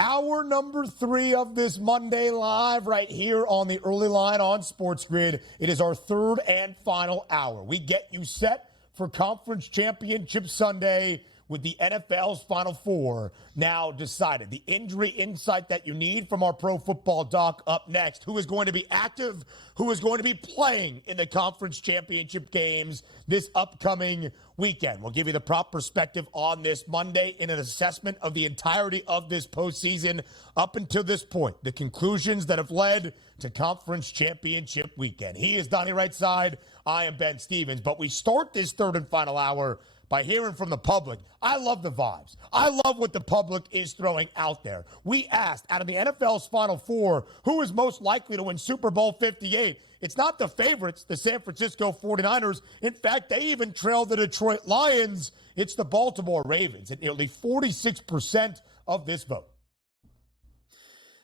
Hour number 3 of this Monday Live right here on the early line on SportsGrid. It is our third and final hour. We get you set for Conference Championship Sunday with the NFL's Final Four now decided. The injury insight that you need from our Pro Football Doc up next. Who is going to be active? Who is going to be playing in the Conference Championship games this upcoming weekend? We'll give you the prop perspective on this Monday in an assessment of the entirety of this postseason up until this point. The conclusions that have led to Conference Championship weekend. He is Donnie right side. I am Ben Stevens. But we start this third and final hour by hearing from the public. I love the vibes. I love what the public is throwing out there. We asked, out of the NFL's Final Four, who is most likely to win Super Bowl 58? It's not the favorites, the San Francisco 49ers. In fact, they even trail the Detroit Lions. It's the Baltimore Ravens at nearly 46% of this vote.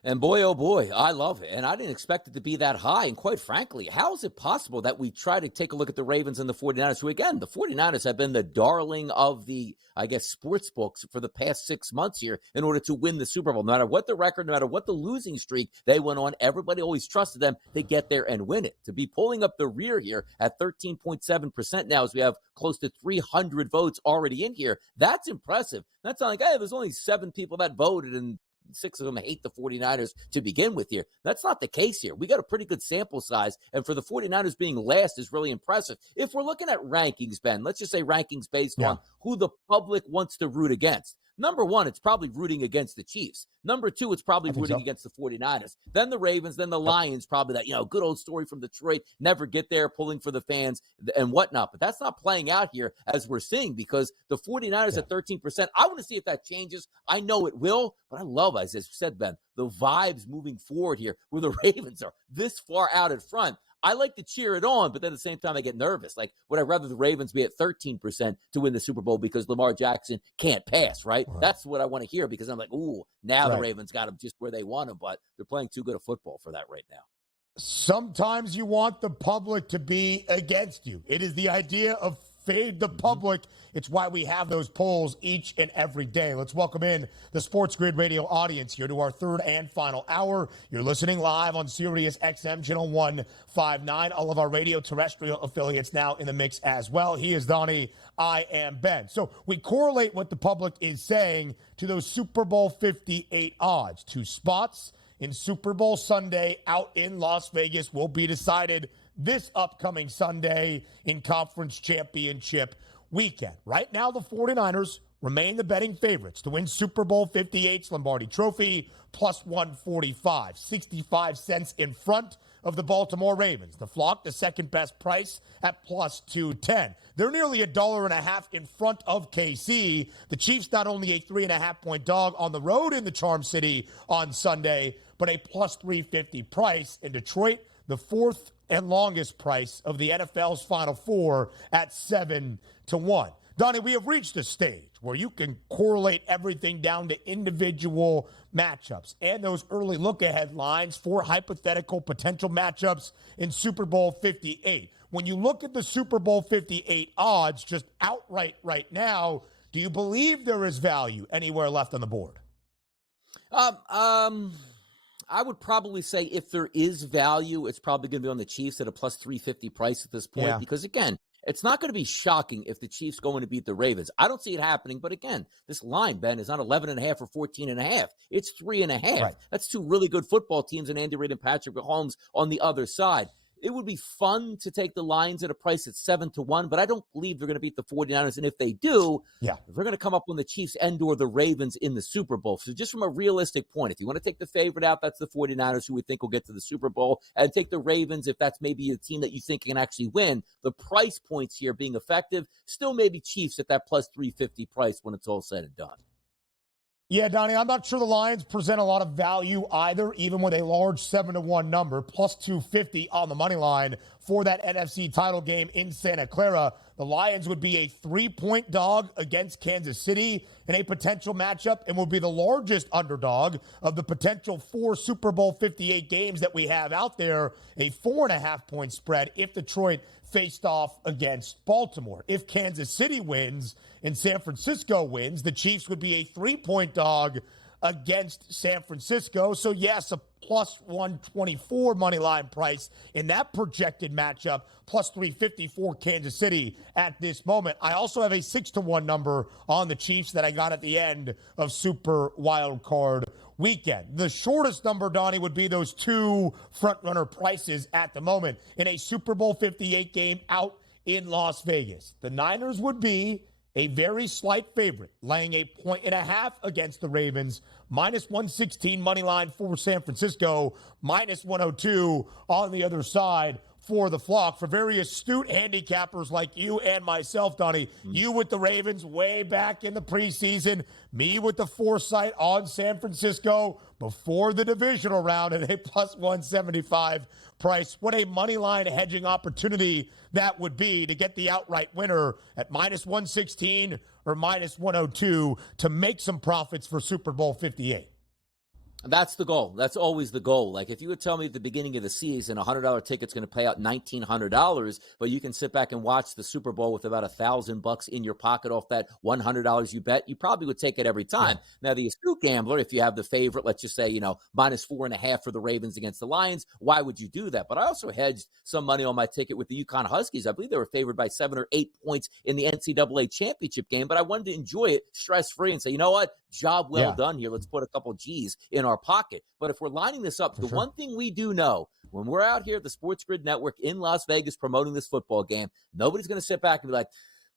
And boy, oh boy, I love it. And I didn't expect it to be that high. And quite frankly, how is it possible that we try to take a look at the Ravens and the 49ers, who, again, the 49ers have been the darling of the, I guess, sports books for the past 6 months here in order to win the Super Bowl. No matter what the record, no matter what the losing streak they went on, everybody always trusted them to get there and win it. To be pulling up the rear here at 13.7% now, as we have close to 300 votes already in here, that's impressive. That's not like, hey, there's only 7 people that voted and 6 of them hate the 49ers to begin with here. That's not the case here. We got a pretty good sample size, and for the 49ers being last is really impressive. If we're looking at rankings, Ben, let's just say rankings based on who the public wants to root against. Number 1, it's probably rooting against the Chiefs. Number 2, it's probably rooting against the 49ers. Then the Ravens, then the Lions, probably that, good old story from Detroit, never get there, pulling for the fans and whatnot. But that's not playing out here as we're seeing, because the 49ers at 13%, I want to see if that changes. I know it will, but I love, as I said, Ben, the vibes moving forward here where the Ravens are this far out in front. I like to cheer it on, but then at the same time, I get nervous. Like, would I rather the Ravens be at 13% to win the Super Bowl because Lamar Jackson can't pass, right? That's what I want to hear, because I'm like, ooh, now the Ravens got them just where they want them, but they're playing too good a football for that right now. Sometimes you want the public to be against you. It is the idea of fade the public. It's why we have those polls each and every day. Let's welcome in the SportsGrid radio audience here to our third and final hour. You're listening live on Sirius XM Channel 159. All of our radio terrestrial affiliates now in the mix as well. He is Donnie. I am Ben. So we correlate what the public is saying to those Super Bowl 58 odds. 2 spots in Super Bowl Sunday out in Las Vegas will be decided this upcoming Sunday in Conference Championship weekend. Right now, the 49ers remain the betting favorites to win Super Bowl 58's Lombardi Trophy, plus 145, 65 cents in front of the Baltimore Ravens. The Flock, the second best price at plus 210. They're nearly $1.50 in front of KC. The Chiefs not only a 3.5-point dog on the road in the Charm City on Sunday, but a plus 350 price in Detroit, the fourth and longest price of the NFL's Final Four at 7-1. Donnie, we have reached a stage where you can correlate everything down to individual matchups and those early look-ahead lines for hypothetical potential matchups in Super Bowl 58. When you look at the Super Bowl 58 odds just outright right now, do you believe there is value anywhere left on the board? I would probably say if there is value, it's probably going to be on the Chiefs at a plus 350 price at this point. Because, again, it's not going to be shocking if the Chiefs go in to beat the Ravens. I don't see it happening. But, again, this line, Ben, is not 11.5 or 14.5. It's 3.5. Right. That's 2 really good football teams, and Andy Reid and Patrick Mahomes on the other side. It would be fun to take the Lions at a price at 7-1, but I don't believe they're going to beat the 49ers. And if they do, they're going to come up on the Chiefs and or the Ravens in the Super Bowl. So just from a realistic point, if you want to take the favorite out, that's the 49ers, who we think will get to the Super Bowl, and take the Ravens if that's maybe a team that you think can actually win. The price points here being effective, still maybe Chiefs at that plus 350 price when it's all said and done. Yeah, Donnie, I'm not sure the Lions present a lot of value either, even with a large 7-1 number, plus 250 on the money line for that NFC title game in Santa Clara. The Lions would be a 3-point dog against Kansas City in a potential matchup and will be the largest underdog of the potential 4 Super Bowl 58 games that we have out there, a 4.5-point spread if Detroit faced off against Baltimore. If Kansas City wins and San Francisco wins, the Chiefs would be a 3-point dog against San Francisco. So, yes, a plus 124 money line price in that projected matchup, plus 350 for Kansas City at this moment. I also have a 6-1 number on the Chiefs that I got at the end of Super Wild Card Weekend. The shortest number, Donnie, would be those two front-runner prices at the moment in a Super Bowl 58 game out in Las Vegas. The Niners would be a very slight favorite, laying 1.5 against the Ravens, minus 116 money line for San Francisco, minus 102 on the other side for the flock. For very astute handicappers like you and myself, Donnie, you with the Ravens way back in the preseason, me with the foresight on San Francisco before the divisional round at a plus 175 price. What a money line hedging opportunity that would be to get the outright winner at minus 116 or minus 102 to make some profits for Super Bowl 58. That's the goal. That's always the goal. Like if you would tell me at the beginning of the season, a $100 ticket's going to pay out $1,900, but you can sit back and watch the Super Bowl with about $1,000 in your pocket off that $100 you bet, you probably would take it every time. Yeah. Now, the astute gambler, if you have the favorite, let's just say, minus 4.5 for the Ravens against the Lions, why would you do that? But I also hedged some money on my ticket with the UConn Huskies. I believe they were favored by 7 or 8 points in the NCAA championship game, but I wanted to enjoy it stress-free and say, you know what? Job well done here. Let's put a couple G's in our pocket. But if we're lining this up, the one thing we do know, when we're out here at the SportsGrid Network in Las Vegas promoting this football game, nobody's going to sit back and be like,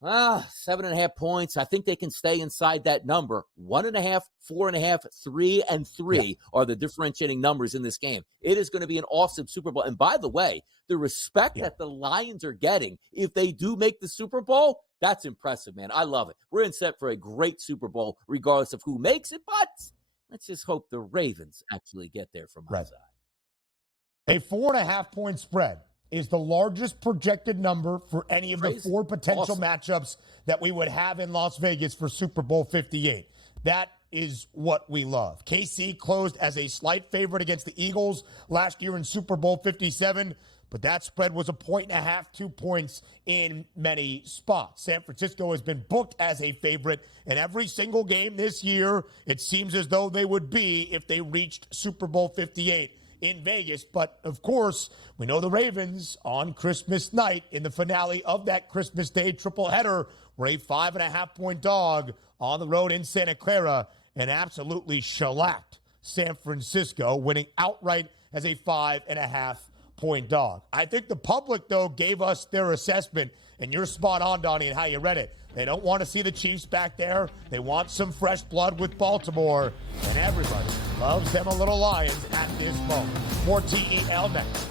7.5 points. I think they can stay inside that number. 1.5, 4.5, 3, and 3 are the differentiating numbers in this game. It is going to be an awesome Super Bowl. And by the way, the respect that the Lions are getting, if they do make the Super Bowl, that's impressive, man. I love it. We're in set for a great Super Bowl, regardless of who makes it, but let's just hope the Ravens actually get there from our side. A 4.5 point spread is the largest projected number for any of the 4 potential matchups that we would have in Las Vegas for Super Bowl 58. That is what we love. KC closed as a slight favorite against the Eagles last year in Super Bowl 57, but that spread was 1.5, 2 points in many spots. San Francisco has been booked as a favorite in every single game this year. It seems as though they would be if they reached Super Bowl 58 in Vegas. But, of course, we know the Ravens on Christmas night in the finale of that Christmas Day triple-header were a 5.5 point dog on the road in Santa Clara and absolutely shellacked San Francisco, winning outright as a 5.5 point dog. I think the public, though, gave us their assessment, and you're spot on, Donnie, in how you read it. They don't want to see the Chiefs back there. They want some fresh blood with Baltimore, and everybody loves them a little Lions at this moment. More TEL next.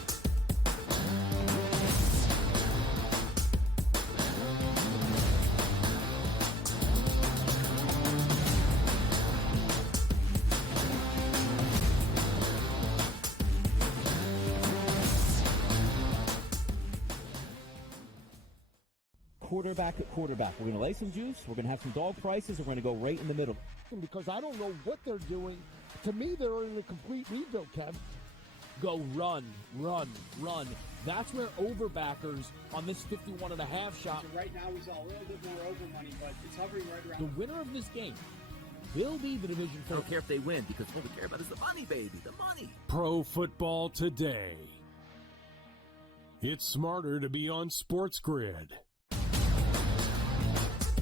Quarterback at quarterback. We're going to lay some juice. We're going to have some dog prices. We're going to go right in the middle. Because I don't know what they're doing. To me, they're in a complete rebuild, Kev. Go run, run, run. That's where overbackers on this 51.5 shot. So right now we saw a little bit more over money, but it's hovering right around. The winner of this game will be the division. I don't care if they win, because all we care about is the money, baby, the money. Pro Football Today. It's smarter to be on SportsGrid.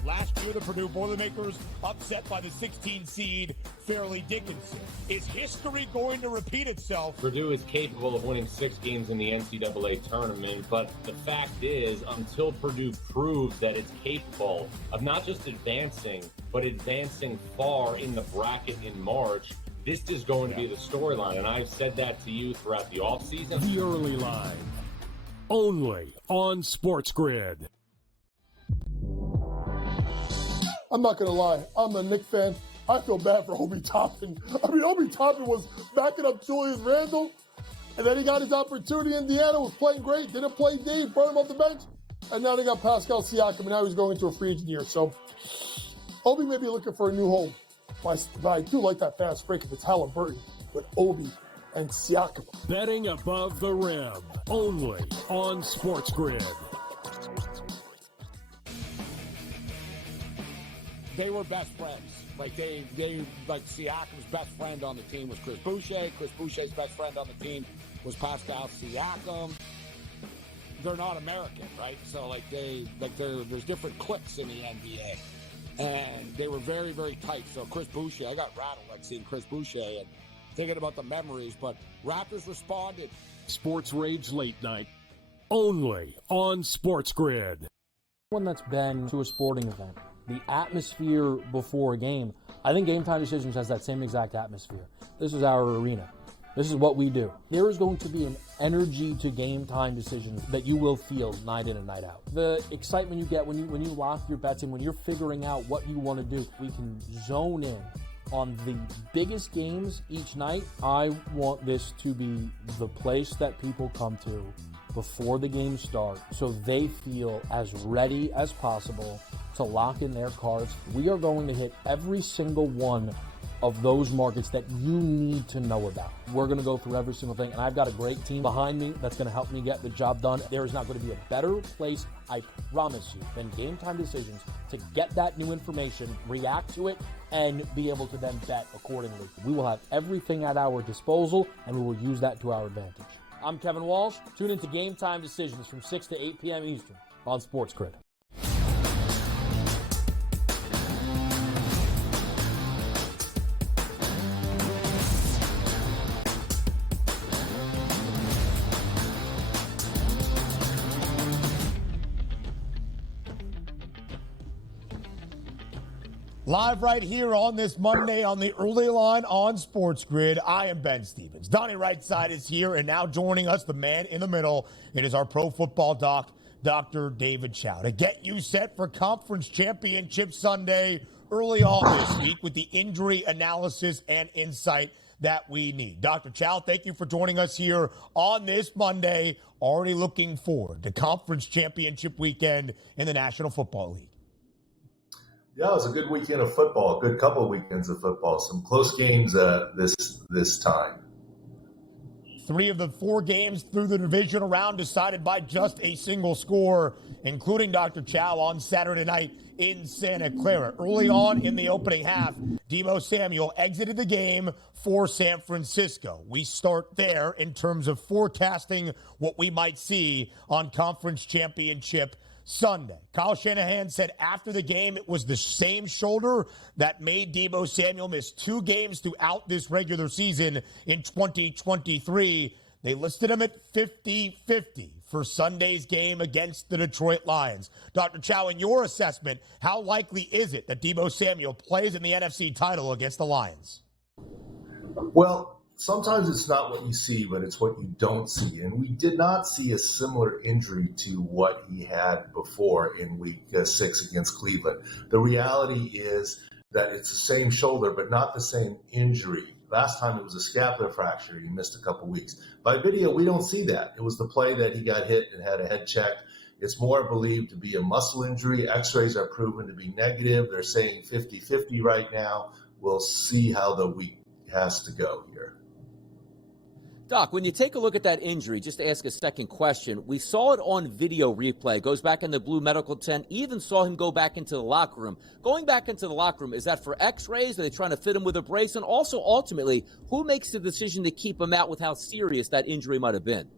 Last year, the Purdue Boilermakers upset by the 16 seed Fairleigh Dickinson. Is history going to repeat itself? Purdue is capable of winning 6 games in the NCAA tournament, but the fact is, until Purdue proves that it's capable of not just advancing, but advancing far in the bracket in March, this is going to be the storyline. And I've said that to you throughout the offseason. The early line. Only on SportsGrid. I'm not going to lie. I'm a Knicks fan. I feel bad for Obi Toppin. I mean, Obi Toppin was backing up Julius Randle, and then he got his opportunity in Indiana, was playing great, didn't play Dave, brought him off the bench, and now they got Pascal Siakam, and now he's going into a free agent year. So Obi may be looking for a new home. But I do like that fast break if it's Halliburton with Obi and Siakam. Betting above the rim. Only on SportsGrid. they were best friends. Like like Siakam's best friend on the team was Chris Boucher. Chris Boucher's best friend on the team was Pascal Siakam. They're not American, right? So there's different cliques in the NBA, and they were very, very tight. So Chris Boucher, I got rattled like seeing Chris Boucher and thinking about the memories. But Raptors responded. Sports Rage Late Night, only on SportsGrid. One that's been to a sporting event, the atmosphere before a game, I think Game Time Decisions has that same exact atmosphere. This is our arena. This is what we do. There is going to be an energy to Game Time Decisions that you will feel night in and night out. The excitement you get when you lock your bets in, when you're figuring out what you want to do, we can zone in on the biggest games each night. I want this to be the place that people come to before the games start so they feel as ready as possible to lock in their cards. We are going to hit every single one of those markets that you need to know about. We're going to go through every single thing, and I've got a great team behind me that's going to help me get the job done. There is not going to be a better place, I promise you, than Game Time Decisions to get that new information, react to it, and be able to then bet accordingly. We will have everything at our disposal, and we will use that to our advantage. I'm Kevin Walsh. Tune into Game Time Decisions from 6 to 8 p.m. Eastern on SportsGrid. Live right here on this Monday on the early line on Sports Grid. I am Ben Stevens. Donnie Rightside is here, and now joining us, the man in the middle. It is our pro football doc, Dr. David Chao, to get you set for Conference Championship Sunday early on this week with the injury analysis and insight that we need. Dr. Chao, thank you for joining us here on this Monday. Already looking forward to Conference Championship weekend in the National Football League. Yeah, it was a good weekend of football, a good couple of weekends of football. Some close games this time. 3 of the 4 games through the divisional round decided by just a single score, including Dr. Chao on Saturday night in Santa Clara. Early on in the opening half, Deebo Samuel exited the game for San Francisco. We start there in terms of forecasting what we might see on Conference Championship Sunday. Kyle Shanahan said after the game it was the same shoulder that made Deebo Samuel miss 2 games throughout this regular season in 2023. They listed him at 50-50 for Sunday's game against the Detroit Lions. Dr. Chao, in your assessment, how likely is it that Deebo Samuel plays in the NFC title against the Lions? Well, sometimes it's not what you see, but it's what you don't see. And we did not see a similar injury to what he had before in week 6 against Cleveland. The reality is that it's the same shoulder, but not the same injury. Last time it was a scapular fracture. He missed a couple weeks. By video, we don't see that. It was the play that he got hit and had a head check. It's more believed to be a muscle injury. X-rays are proven to be negative. They're saying 50-50 right now. We'll see how the week has to go here. Doc, when you take a look at that injury, just to ask a second question, we saw it on video replay. Goes back in the blue medical tent, even saw him go back into the locker room. Going back into the locker room, is that for x-rays? Are they trying to fit him with a brace? And also, ultimately, who makes the decision to keep him out with how serious that injury might have been?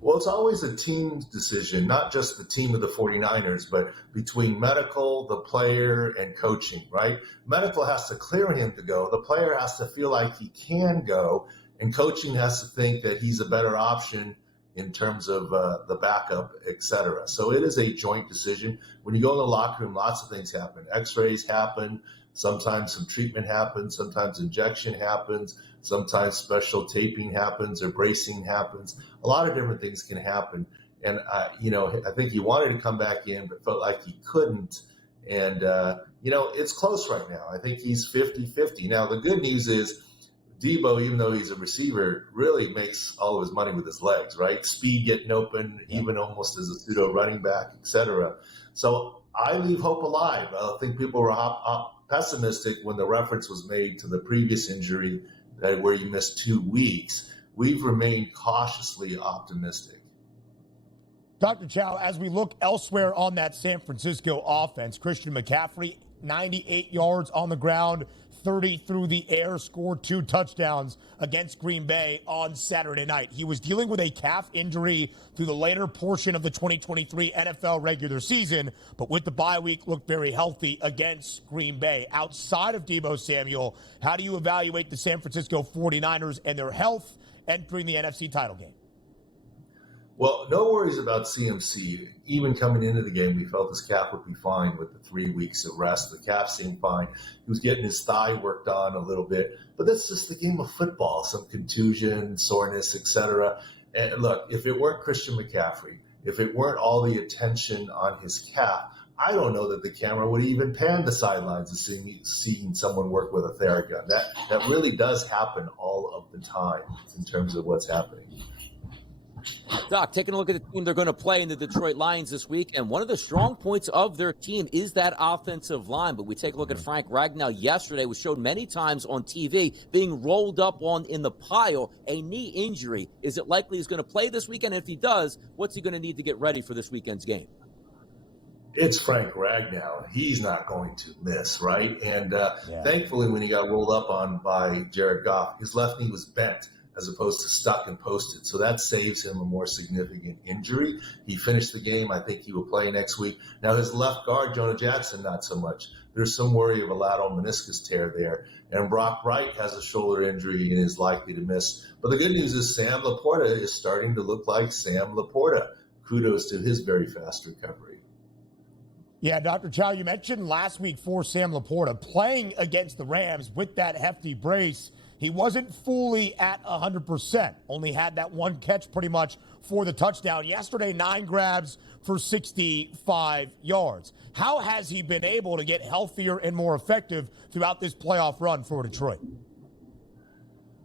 Well, it's always a team decision, not just the team of the 49ers, but between medical, the player, and coaching, right? Medical has to clear him to go. The player has to feel like he can go. And coaching has to think that he's a better option in terms of the backup, et cetera. So it is a joint decision. When you go in the locker room, lots of things happen. X-rays happen. Sometimes some treatment happens. Sometimes injection happens. Sometimes special taping happens or bracing happens. A lot of different things can happen. And, I think he wanted to come back in, but felt like he couldn't. And, it's close right now. I think he's 50-50. Now, the good news is, Deebo, even though he's a receiver, really makes all of his money with his legs, right? Speed getting open, even almost as a pseudo running back, et cetera. So I leave hope alive. I think people were pessimistic when the reference was made to the previous injury where he missed 2 weeks. We've remained cautiously optimistic. Dr. Chao, as we look elsewhere on that San Francisco offense, Christian McCaffrey 98 yards on the ground, 30 through the air, scored 2 touchdowns against Green Bay on Saturday night. He was dealing with a calf injury through the later portion of the 2023 NFL regular season, but with the bye week looked very healthy against Green Bay. Outside of Deebo Samuel, how do you evaluate the San Francisco 49ers and their health entering the NFC title game? Well, no worries about CMC. Even coming into the game, we felt his calf would be fine with the 3 weeks of rest. The calf seemed fine. He was getting his thigh worked on a little bit. But that's just the game of football, some contusion, soreness, etc. And look, if it weren't Christian McCaffrey, if it weren't all the attention on his calf, I don't know that the camera would even pan the sidelines of seeing someone work with a Theragun. That really does happen all of the time in terms of what's happening. Doc, taking a look at the team they're going to play in the Detroit Lions this week, and one of the strong points of their team is that offensive line. But we take a look at Frank Ragnow yesterday, was showed many times on TV being rolled up on in the pile, a knee injury. Is it likely he's going to play this weekend? If he does, what's he going to need to get ready for this weekend's game? It's Frank Ragnow. He's not going to miss, right? And thankfully, when he got rolled up on by Jared Goff, his left knee was bent as opposed to stuck and posted. So that saves him a more significant injury. He finished the game. I think he will play next week. Now, his left guard, Jonah Jackson, not so much. There's some worry of a lateral meniscus tear there. And Brock Wright has a shoulder injury and is likely to miss. But the good news is Sam Laporta is starting to look like Sam Laporta. Kudos to his very fast recovery. Yeah, Dr. Chao, you mentioned last week for Sam Laporta playing against the Rams with that hefty brace. He wasn't fully at 100%, only had that one catch pretty much for the touchdown. Yesterday, 9 grabs for 65 yards. How has he been able to get healthier and more effective throughout this playoff run for Detroit?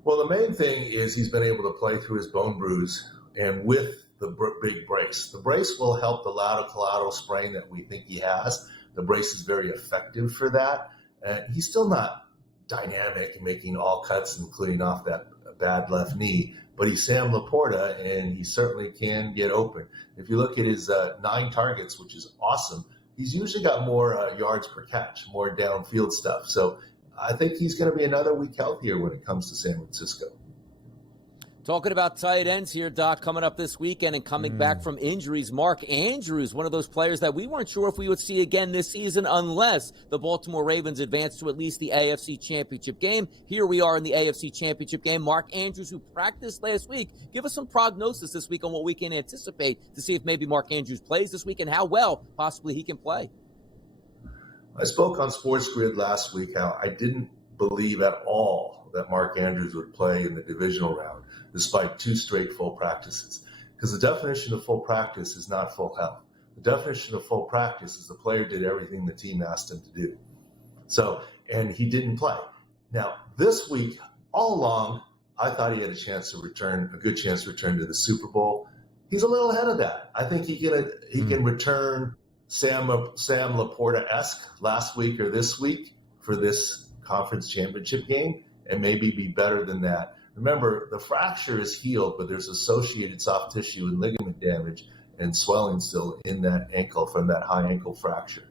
Well, the main thing is he's been able to play through his bone bruise and with the big brace. The brace will help the lateral collateral sprain that we think he has. The brace is very effective for that. And he's still not dynamic, making all cuts, including off that bad left knee. But he's Sam Laporta, and he certainly can get open. If you look at his 9 targets, which is awesome, he's usually got more yards per catch, more downfield stuff. So I think he's going to be another week healthier when it comes to San Francisco. Talking about tight ends here, Doc, coming up this weekend and coming back from injuries. Mark Andrews, one of those players that we weren't sure if we would see again this season unless the Baltimore Ravens advance to at least the AFC Championship game. Here we are in the AFC Championship game. Mark Andrews, who practiced last week, give us some prognosis this week on what we can anticipate to see if maybe Mark Andrews plays this week and how well possibly he can play. I spoke on SportsGrid last week how I didn't believe at all that Mark Andrews would play in the divisional round, despite 2 straight full practices. Because the definition of full practice is not full health. The definition of full practice is the player did everything the team asked him to do. So, and he didn't play. Now, this week, all along, I thought he had a chance to return, a good chance to return to the Super Bowl. He's a little ahead of that. I think he can return Sam Laporta-esque last week or this week for this conference championship game and maybe be better than that. Remember, the fracture is healed, but there's associated soft tissue and ligament damage and swelling still in that ankle from that high ankle fracture.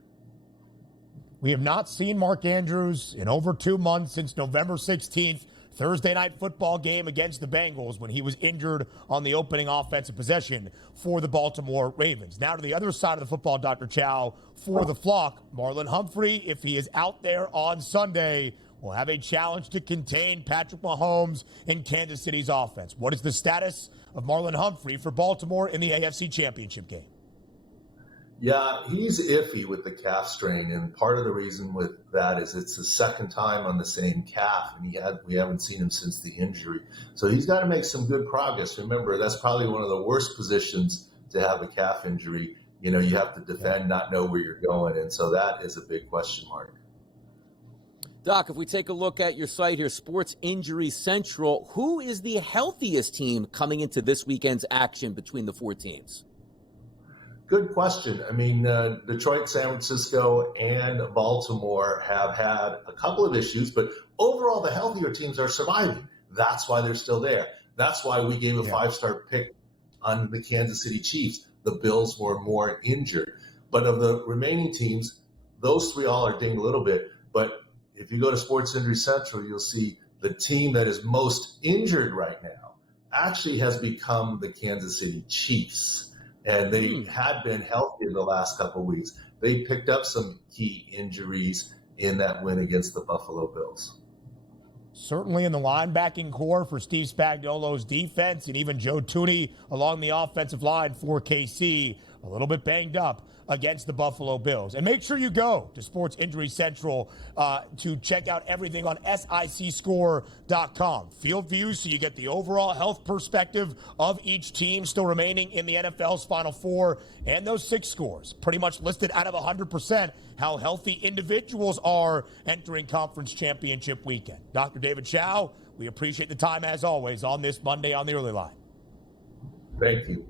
We have not seen Mark Andrews in over 2 months since November 16th, Thursday night football game against the Bengals when he was injured on the opening offensive possession for the Baltimore Ravens. Now to the other side of the football, Dr. Chao, for the flock, Marlon Humphrey, if he is out there on Sunday, will have a challenge to contain Patrick Mahomes in Kansas City's offense. What is the status of Marlon Humphrey for Baltimore in the AFC Championship game? Yeah, he's iffy with the calf strain, and part of the reason with that is it's the second time on the same calf, and we haven't seen him since the injury. So he's got to make some good progress. Remember, that's probably one of the worst positions to have a calf injury. You know, you have to defend, not know where you're going, and so that is a big question mark. Doc, if we take a look at your site here, Sports Injury Central, who is the healthiest team coming into this weekend's action between the 4 teams? Good question. I mean, Detroit, San Francisco, and Baltimore have had a couple of issues, but overall the healthier teams are surviving. That's why they're still there. That's why we gave a 5-star pick on the Kansas City Chiefs. The Bills were more injured. But of the remaining teams, those three all are dinged a little bit. But if you go to Sports Injury Central, you'll see the team that is most injured right now actually has become the Kansas City Chiefs. And they had been healthy in the last couple of weeks. They picked up some key injuries in that win against the Buffalo Bills. Certainly in the linebacking core for Steve Spagnuolo's defense, and even Joe Thuney along the offensive line for KC, a little bit banged up against the Buffalo Bills. And make sure you go to Sports Injury Central to check out everything on SICScore.com. Field views so you get the overall health perspective of each team still remaining in the NFL's Final Four, and those 6 scores pretty much listed out of 100% how healthy individuals are entering Conference Championship weekend. Dr. David Chao, we appreciate the time as always on this Monday on the Early Line. Thank you.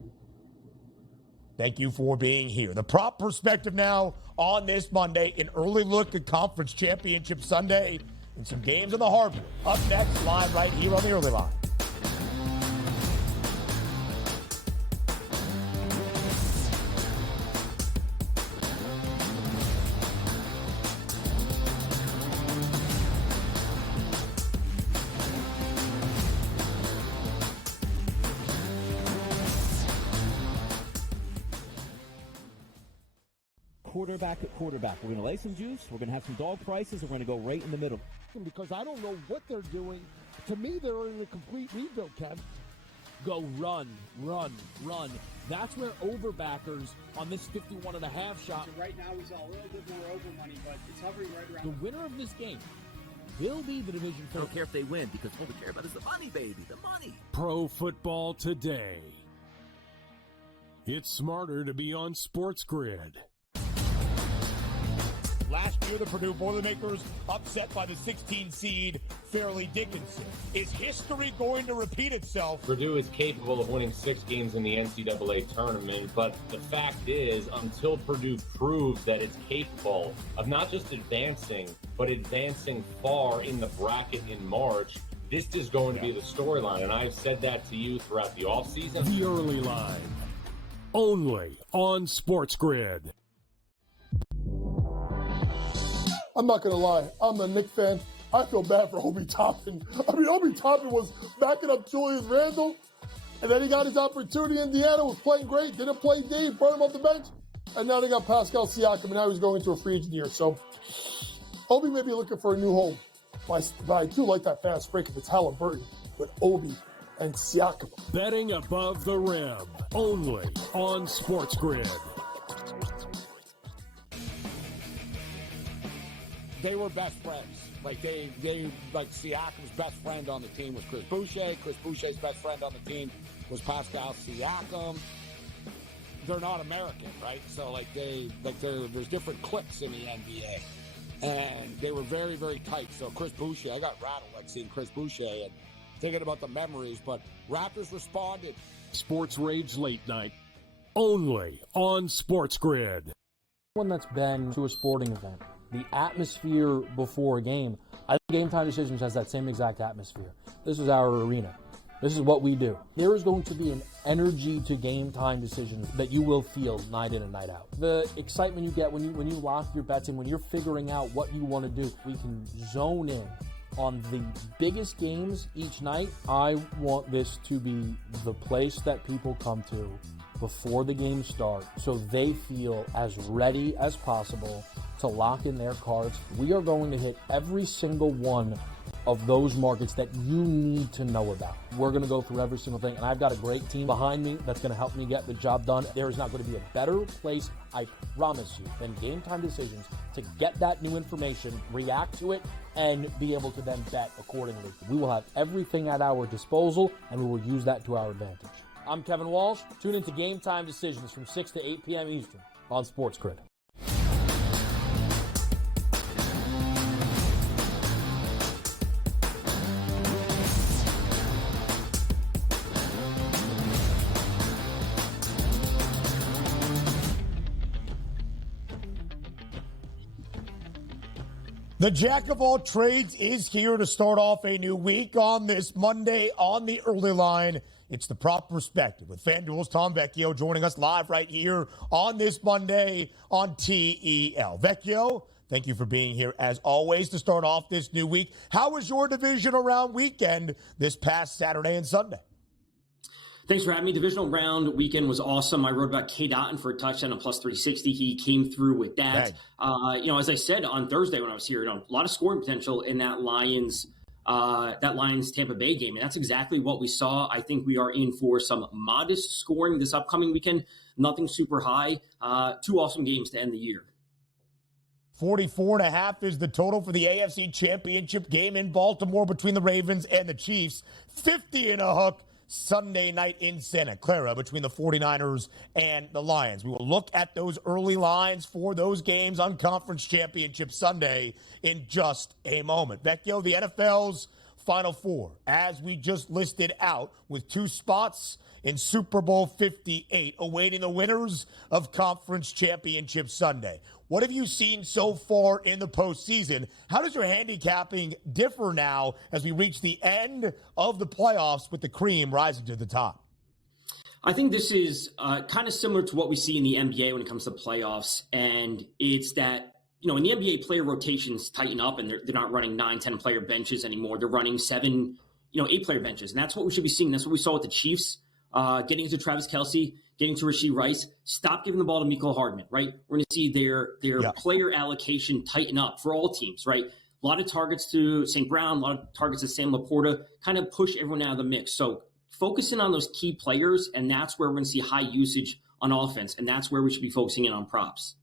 Thank you for being here. The prop perspective now on this Monday, an early look at Conference Championship Sunday and some games on the hardwood. Up next, live right here on the Early Line. Quarterback at quarterback. We're going to lay some juice. We're going to have some dog prices. And we're going to go right in the middle. Because I don't know what they're doing. To me, they're in a complete rebuild, Kev. Go run, run, run. That's where overbackers on this 51.5 shot. Right now, we saw a little bit more over money, but it's hovering right around. The winner of this game will be the division. I don't care if they win because all we care about is the money, baby, the money. Pro Football Today. It's smarter to be on SportsGrid. Last year, the Purdue Boilermakers upset by the 16 seed Fairleigh Dickinson. Is history going to repeat itself? Purdue is capable of winning 6 games in the NCAA tournament, but the fact is, until Purdue proves that it's capable of not just advancing, but advancing far in the bracket in March, this is going to be the storyline. And I've said that to you throughout the offseason. The Early Line. Only on SportsGrid. I'm not going to lie. I'm a Knicks fan. I feel bad for Obi Toppin. I mean, Obi Toppin was backing up Julius Randle, and then he got his opportunity. Indiana was playing great. Didn't play D, brought him off the bench. And now they got Pascal Siakam, and now he's going into a free agent year. So Obi may be looking for a new home. But I do like that fast break if it's Halliburton with Obi and Siakam. Betting above the rim. Only on SportsGrid. They were best friends. Like Siakam's best friend on the team was Chris Boucher. Chris Boucher's best friend on the team was Pascal Siakam. They're not American, right? So there's different cliques in the NBA, and they were very, very tight. So Chris Boucher, I got rattled seeing Chris Boucher and thinking about the memories. But Raptors responded. Sports Rage Late Night, only on SportsGrid. One that's been to a sporting event. The atmosphere before a game, I think Game Time Decisions has that same exact atmosphere. This is our arena. This is what we do. There is going to be an energy to Game Time Decisions that you will feel night in and night out. The excitement you get when you lock your bets in, when you're figuring out what you want to do, we can zone in on the biggest games each night. I want this to be the place that people come to before the games start so they feel as ready as possible to lock in their cards. We are going to hit every single one of those markets that you need to know about. We're going to go through every single thing, and I've got a great team behind me that's going to help me get the job done. There is not going to be a better place, I promise you, than Game Time Decisions to get that new information, react to it, and be able to then bet accordingly. We will have everything at our disposal, and we will use that to our advantage. I'm Kevin Walsh. Tune into Game Time Decisions from 6 to 8 p.m. Eastern on SportsGrid. The Jack of all trades is here to start off a new week on this Monday on the Early Line. It's the proper perspective with FanDuel's Tom Vecchio joining us live right here on this Monday on TEL. Vecchio, thank you for being here as always to start off this new week. How was your divisional round weekend this past Saturday and Sunday? Thanks for having me. Divisional round weekend was awesome. I wrote about K. Dotton for a touchdown on plus 360. He came through with that. As I said on Thursday when I was here, a lot of scoring potential in that Lions Tampa Bay game. And that's exactly what we saw. I think we are in for some modest scoring this upcoming weekend. Nothing super high. Two awesome games to end the year. 44.5 is the total for the AFC Championship game in Baltimore between the Ravens and the Chiefs. 50 and a hook Sunday night in Santa Clara between the 49ers and the Lions. We will look at those early lines for those games on Conference Championship Sunday in just a moment. Vecchio, the NFL's Final Four, as we just listed out, with 2 spots in Super Bowl 58, awaiting the winners of Conference Championship Sunday. What have you seen so far in the postseason? How does your handicapping differ now as we reach the end of the playoffs with the cream rising to the top? I think this is kind of similar to what we see in the NBA when it comes to playoffs. And it's that, in the NBA, player rotations tighten up and they're not running 9, 10 player benches anymore. They're running 7, 8 player benches. And that's what we should be seeing. That's what we saw with the Chiefs, getting to Travis Kelce, getting to Rashee Rice. Stop giving the ball to Mecole Hardman, right? We're going to see their player allocation tighten up for all teams, right? A lot of targets to St. Brown, a lot of targets to Sam Laporta, kind of push everyone out of the mix. So focusing on those key players, and that's where we're going to see high usage on offense, and that's where we should be focusing in on props.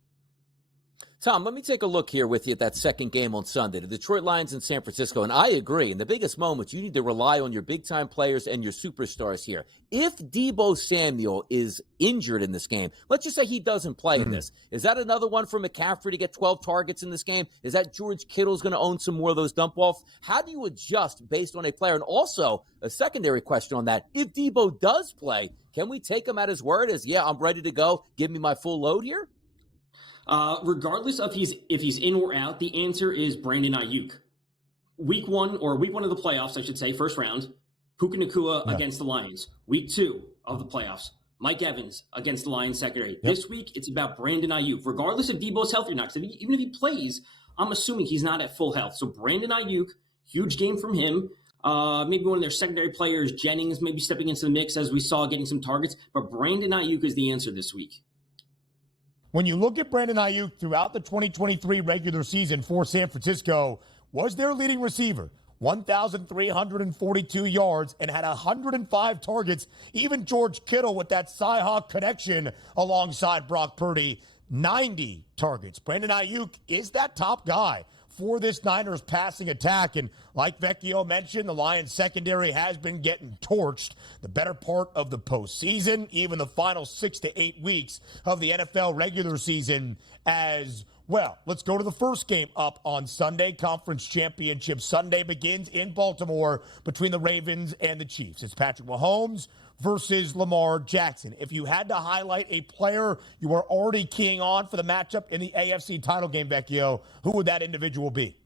Tom, let me take a look here with you at that second game on Sunday, the Detroit Lions in San Francisco. And I agree, in the biggest moments, you need to rely on your big-time players and your superstars here. If Deebo Samuel is injured in this game, let's just say he doesn't play in this, is that another one for McCaffrey to get 12 targets in this game? Is that George Kittle's going to own some more of those dump-offs? How do you adjust based on a player? And also, a secondary question on that, if Deebo does play, can we take him at his word as, I'm ready to go, give me my full load here? Regardless of if he's in or out, the answer is Brandon Ayuk. Week one of the playoffs, I should say, first round, Puka Nacua against the Lions. Week 2 of the playoffs, Mike Evans against the Lions secondary. This week, it's about Brandon Ayuk. Regardless if Deebo's healthy or not, even if he plays, I'm assuming he's not at full health. So Brandon Ayuk, huge game from him. Maybe one of their secondary players, Jennings, maybe stepping into the mix as we saw getting some targets. But Brandon Ayuk is the answer this week. When you look at Brandon Ayuk throughout the 2023 regular season for San Francisco, was their leading receiver, 1,342 yards and had 105 targets. Even George Kittle with that Cy-Hawk connection alongside Brock Purdy, 90 targets. Brandon Ayuk is that top guy for this Niners passing attack. And like Vecchio mentioned, the Lions secondary has been getting torched the better part of the postseason, even the final 6 to 8 weeks of the NFL regular season as well. Let's go to the first game up on Sunday. Conference Championship Sunday begins in Baltimore between the Ravens and the Chiefs. It's Patrick Mahomes versus Lamar Jackson. If you had to highlight a player you are already keying on for the matchup in the AFC title game, Vecchio, who would that individual be?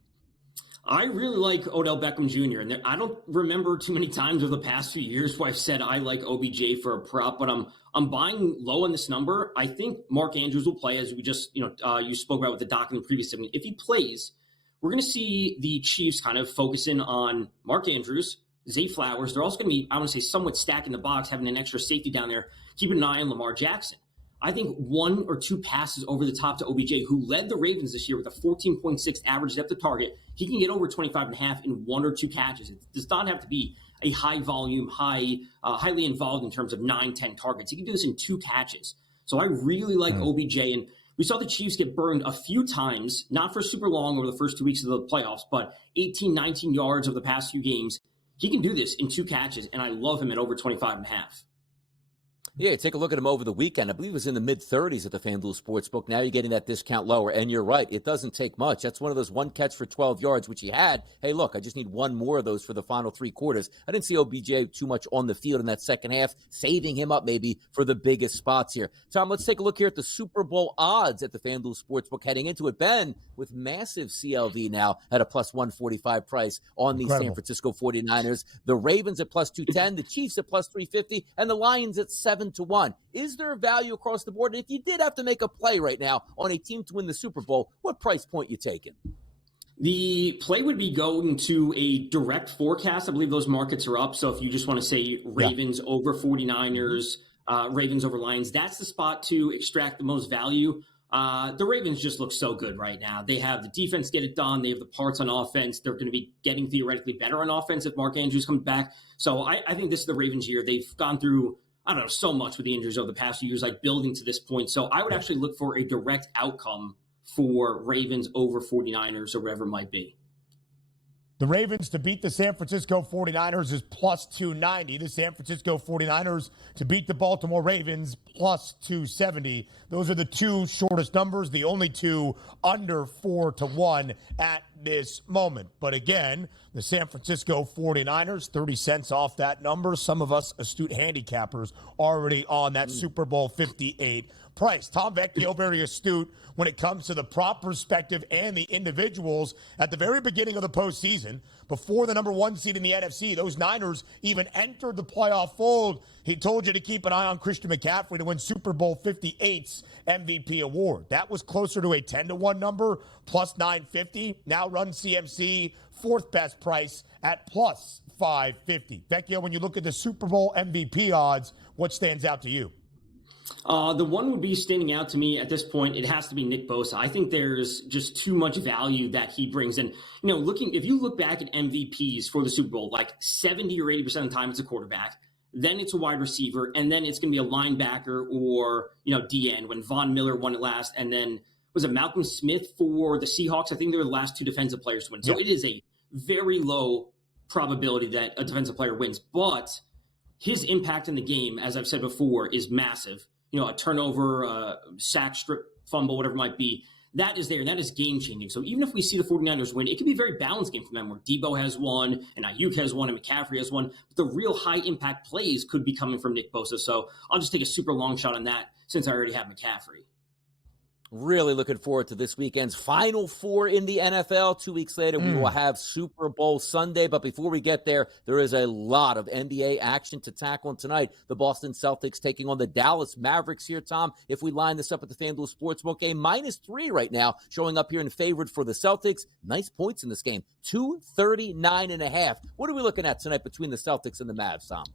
I really like Odell Beckham Jr. And I don't remember too many times over the past few years where I've said I like OBJ for a prop, but I'm buying low on this number. I think Mark Andrews will play, as we just you spoke about with the doc in the previous segment. If he plays, we're going to see the Chiefs kind of focusing on Mark Andrews, Zay Flowers. They're also going to be, I want to say, somewhat stacking the box, having an extra safety down there, keeping an eye on Lamar Jackson. I think 1 or 2 passes over the top to OBJ, who led the Ravens this year with a 14.6 average depth of target. He can get over 25.5 in 1 or 2 catches. It does not have to be a high volume, highly involved in terms of 9, 10 targets. He can do this in 2 catches. So I really like OBJ. And we saw the Chiefs get burned a few times, not for super long over the first 2 weeks of the playoffs, but 18, 19 yards over the past few games. He can do this in 2 catches, and I love him at over 25.5. Yeah, take a look at him over the weekend. I believe it was in the mid-30s at the FanDuel Sportsbook. Now you're getting that discount lower, and you're right. It doesn't take much. That's one of those one catch for 12 yards, which he had. Hey, look, I just need one more of those for the final three quarters. I didn't see OBJ too much on the field in that second half, saving him up maybe for the biggest spots here. Tom, let's take a look here at the Super Bowl odds at the FanDuel Sportsbook heading into it. Ben, with massive CLV now at a plus 145 price on the San Francisco 49ers. The Ravens at plus 210, the Chiefs at plus 350, and the Lions at 7-1. Is there value across the board? And if you did have to make a play right now on a team to win the Super Bowl, what price point you taking? The play would be going to a direct forecast. I believe those markets are up. So if you just want to say Ravens over 49ers, Ravens over Lions, that's the spot to extract the most value. The Ravens just look so good right now. They have the defense get it done. They have the parts on offense. They're going to be getting theoretically better on offense if Mark Andrews comes back. So I think this is the Ravens year. They've gone through, I don't know, so much with the injuries over the past few years, like building to this point. So I would actually look for a direct outcome for Ravens over 49ers or whatever it might be. The Ravens to beat the San Francisco 49ers is plus 290. The San Francisco 49ers to beat the Baltimore Ravens plus 270. Those are the two shortest numbers, the only two under 4-1 at this moment. But again, the San Francisco 49ers, 30 cents off that number. Some of us astute handicappers already on that Super Bowl 58 price. Tom Vecchio, very astute when it comes to the prop perspective and the individuals. At the very beginning of the postseason, before the number one seed in the NFC, those Niners even entered the playoff fold. He told you to keep an eye on Christian McCaffrey to win Super Bowl 58's MVP award. That was closer to a 10-1 number, plus 950. Now run CMC, fourth best price at plus 550. Vecchio, when you look at the Super Bowl MVP odds, what stands out to you? The one would be standing out to me at this point. It has to be Nick Bosa. I think there's just too much value that he brings. And, you know, if you look back at MVPs for the Super Bowl, like 70 or 80% of the time it's a quarterback, then it's a wide receiver, and then it's going to be a linebacker or, you know, DN when Von Miller won it last. And then was it Malcolm Smith for the Seahawks? I think they were the last two defensive players to win. So it is a very low probability that a defensive player wins. But his impact in the game, as I've said before, is massive. You know, a turnover, a sack, strip, fumble, whatever it might be, that is there, and that is game-changing. So even if we see the 49ers win, it could be a very balanced game for them, where Debo has one, and Ayuk has one, and McCaffrey has one. But the real high-impact plays could be coming from Nick Bosa. So I'll just take a super long shot on that since I already have McCaffrey. Really looking forward to this weekend's Final Four in the NFL. 2 weeks later, we will have Super Bowl Sunday. But before we get there, there is a lot of NBA action to tackle on tonight. The Boston Celtics taking on the Dallas Mavericks here, Tom. If we line this up at the FanDuel Sportsbook, a -3 right now, showing up here in favored for the Celtics. Nice points in this game, 239.5. What are we looking at tonight between the Celtics and the Mavs, Tom?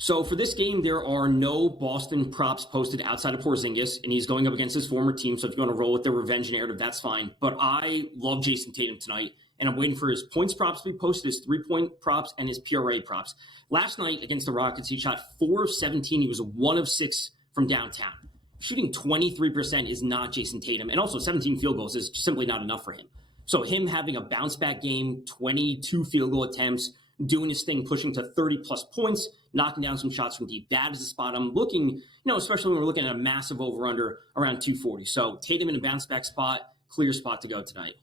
So for this game, there are no Boston props posted outside of Porzingis, and he's going up against his former team. So if you want to roll with the revenge narrative, that's fine. But I love Jason Tatum tonight, and I'm waiting for his points props to be posted, his three-point props, and his PRA props. Last night against the Rockets, he shot 4 of 17. He was 1 of 6 from downtown. Shooting 23% is not Jason Tatum, and also 17 field goals is simply not enough for him. So him having a bounce-back game, 22 field goal attempts, doing his thing, pushing to 30-plus points, knocking down some shots from deep. That is the spot I'm looking, you know, especially when we're looking at a massive over-under around 240. So Tatum in a bounce-back spot, clear spot to go tonight.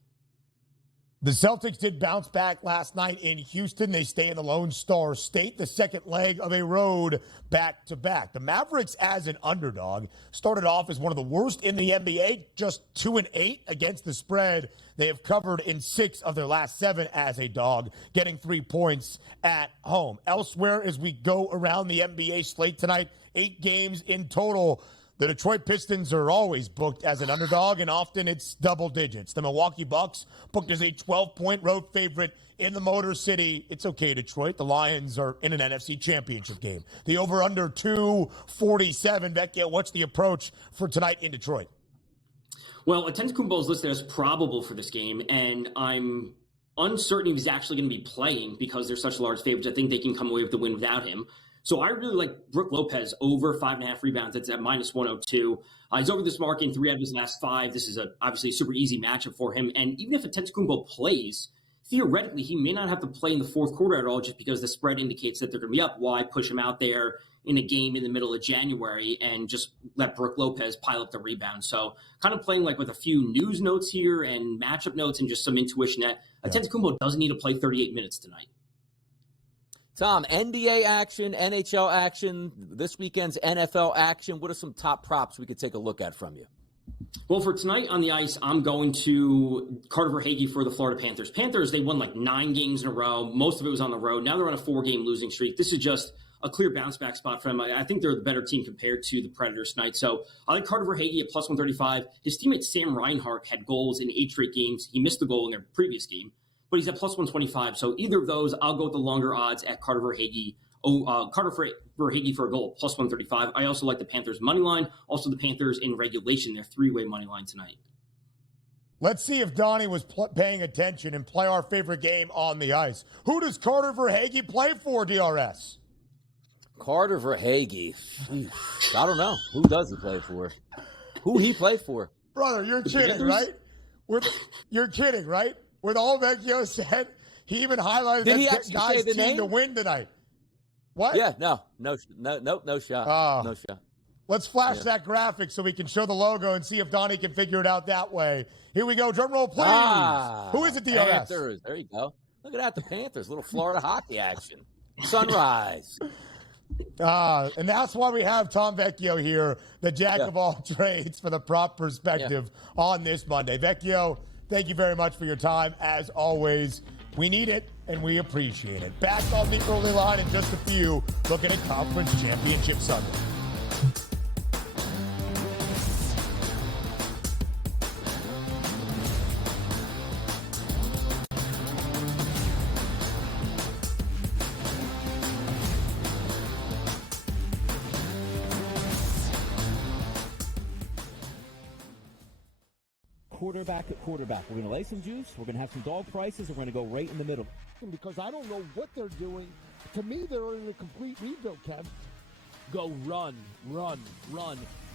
The Celtics did bounce back last night in Houston. They stay in the Lone Star State, the second leg of a road back-to-back. The Mavericks, as an underdog, started off as one of the worst in the NBA, just 2-8 against the spread. They have covered in 6 of their last 7 as a dog, getting 3 points at home. Elsewhere, as we go around the NBA slate tonight, 8 games in total. The Detroit Pistons are always booked as an underdog, and often it's double digits. The Milwaukee Bucks booked as a 12-point road favorite in the Motor City. It's okay, Detroit. The Lions are in an NFC championship game. The over-under 247. Vecchio, what's the approach for tonight in Detroit? Well, Antetokounmpo is listed as probable for this game, and I'm uncertain if he's actually going to be playing because they're such large favorites. I think they can come away with the win without him. So I really like Brook Lopez over 5.5 rebounds. It's at -102. He's over this mark in 3 out of his last 5. This is obviously a super easy matchup for him. And even if Antetokounmpo plays, theoretically, he may not have to play in the fourth quarter at all just because the spread indicates that they're going to be up. Why push him out there in a game in the middle of January and just let Brook Lopez pile up the rebounds. So kind of playing like with a few news notes here and matchup notes and just some intuition that Antetokounmpo doesn't need to play 38 minutes tonight. Tom, NBA action, NHL action, this weekend's NFL action. What are some top props we could take a look at from you? Well, for tonight on the ice, I'm going to Carter Verhaeghe for the Florida Panthers. Panthers, they won like 9 games in a row. Most of it was on the road. Now they're on a 4-game losing streak. This is just a clear bounce back spot for them. I think they're the better team compared to the Predators tonight. So I like Carter Verhaeghe at plus 135. His teammate Sam Reinhart had goals in 8 straight games. He missed the goal in their previous game, but he's at plus 125. So either of those, I'll go with the longer odds at Carter Verhaeghe. Carter Verhaeghe for a goal, plus 135. I also like the Panthers' money line. Also the Panthers in regulation, their 3-way money line tonight. Let's see if Donnie was paying attention and play our favorite game on the ice. Who does Carter Verhaeghe play for, DRS? Carter Verhaeghe. I don't know. Who does he play for? Who he play for? Brother, you're kidding, right? You're kidding, right? With all Vecchio said, he even highlighted that guy's team to win tonight. What? Yeah, no shot. No shot. Let's flash that graphic so we can show the logo and see if Donnie can figure it out that way. Here we go. Drum roll, please. Who is it, DRS? Panthers. There you go. Look at that, the Panthers. Little Florida hockey action. Sunrise. And that's why we have Tom Vecchio here, the jack of all trades for the prop perspective on this Monday. Vecchio, thank you very much for your time. As always, we need it and we appreciate it. Back on the early line in just a few, looking at Conference Championship Sunday. Quarterback at quarterback. We're going to lay some juice. We're going to have some dog prices. And we're going to go right in the middle. Because I don't know what they're doing. To me, they're in a complete rebuild, Kev. Go run.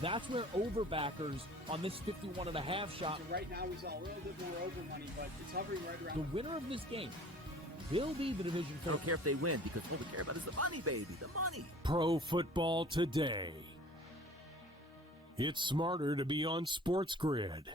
That's where overbackers on this 51.5 shot. So right now he's a little bit more over money, but it's hovering right around. The winner of this game will be the division. I don't care if they win because all we care about is the money, baby. The money. Pro Football Today. It's smarter to be on SportsGrid.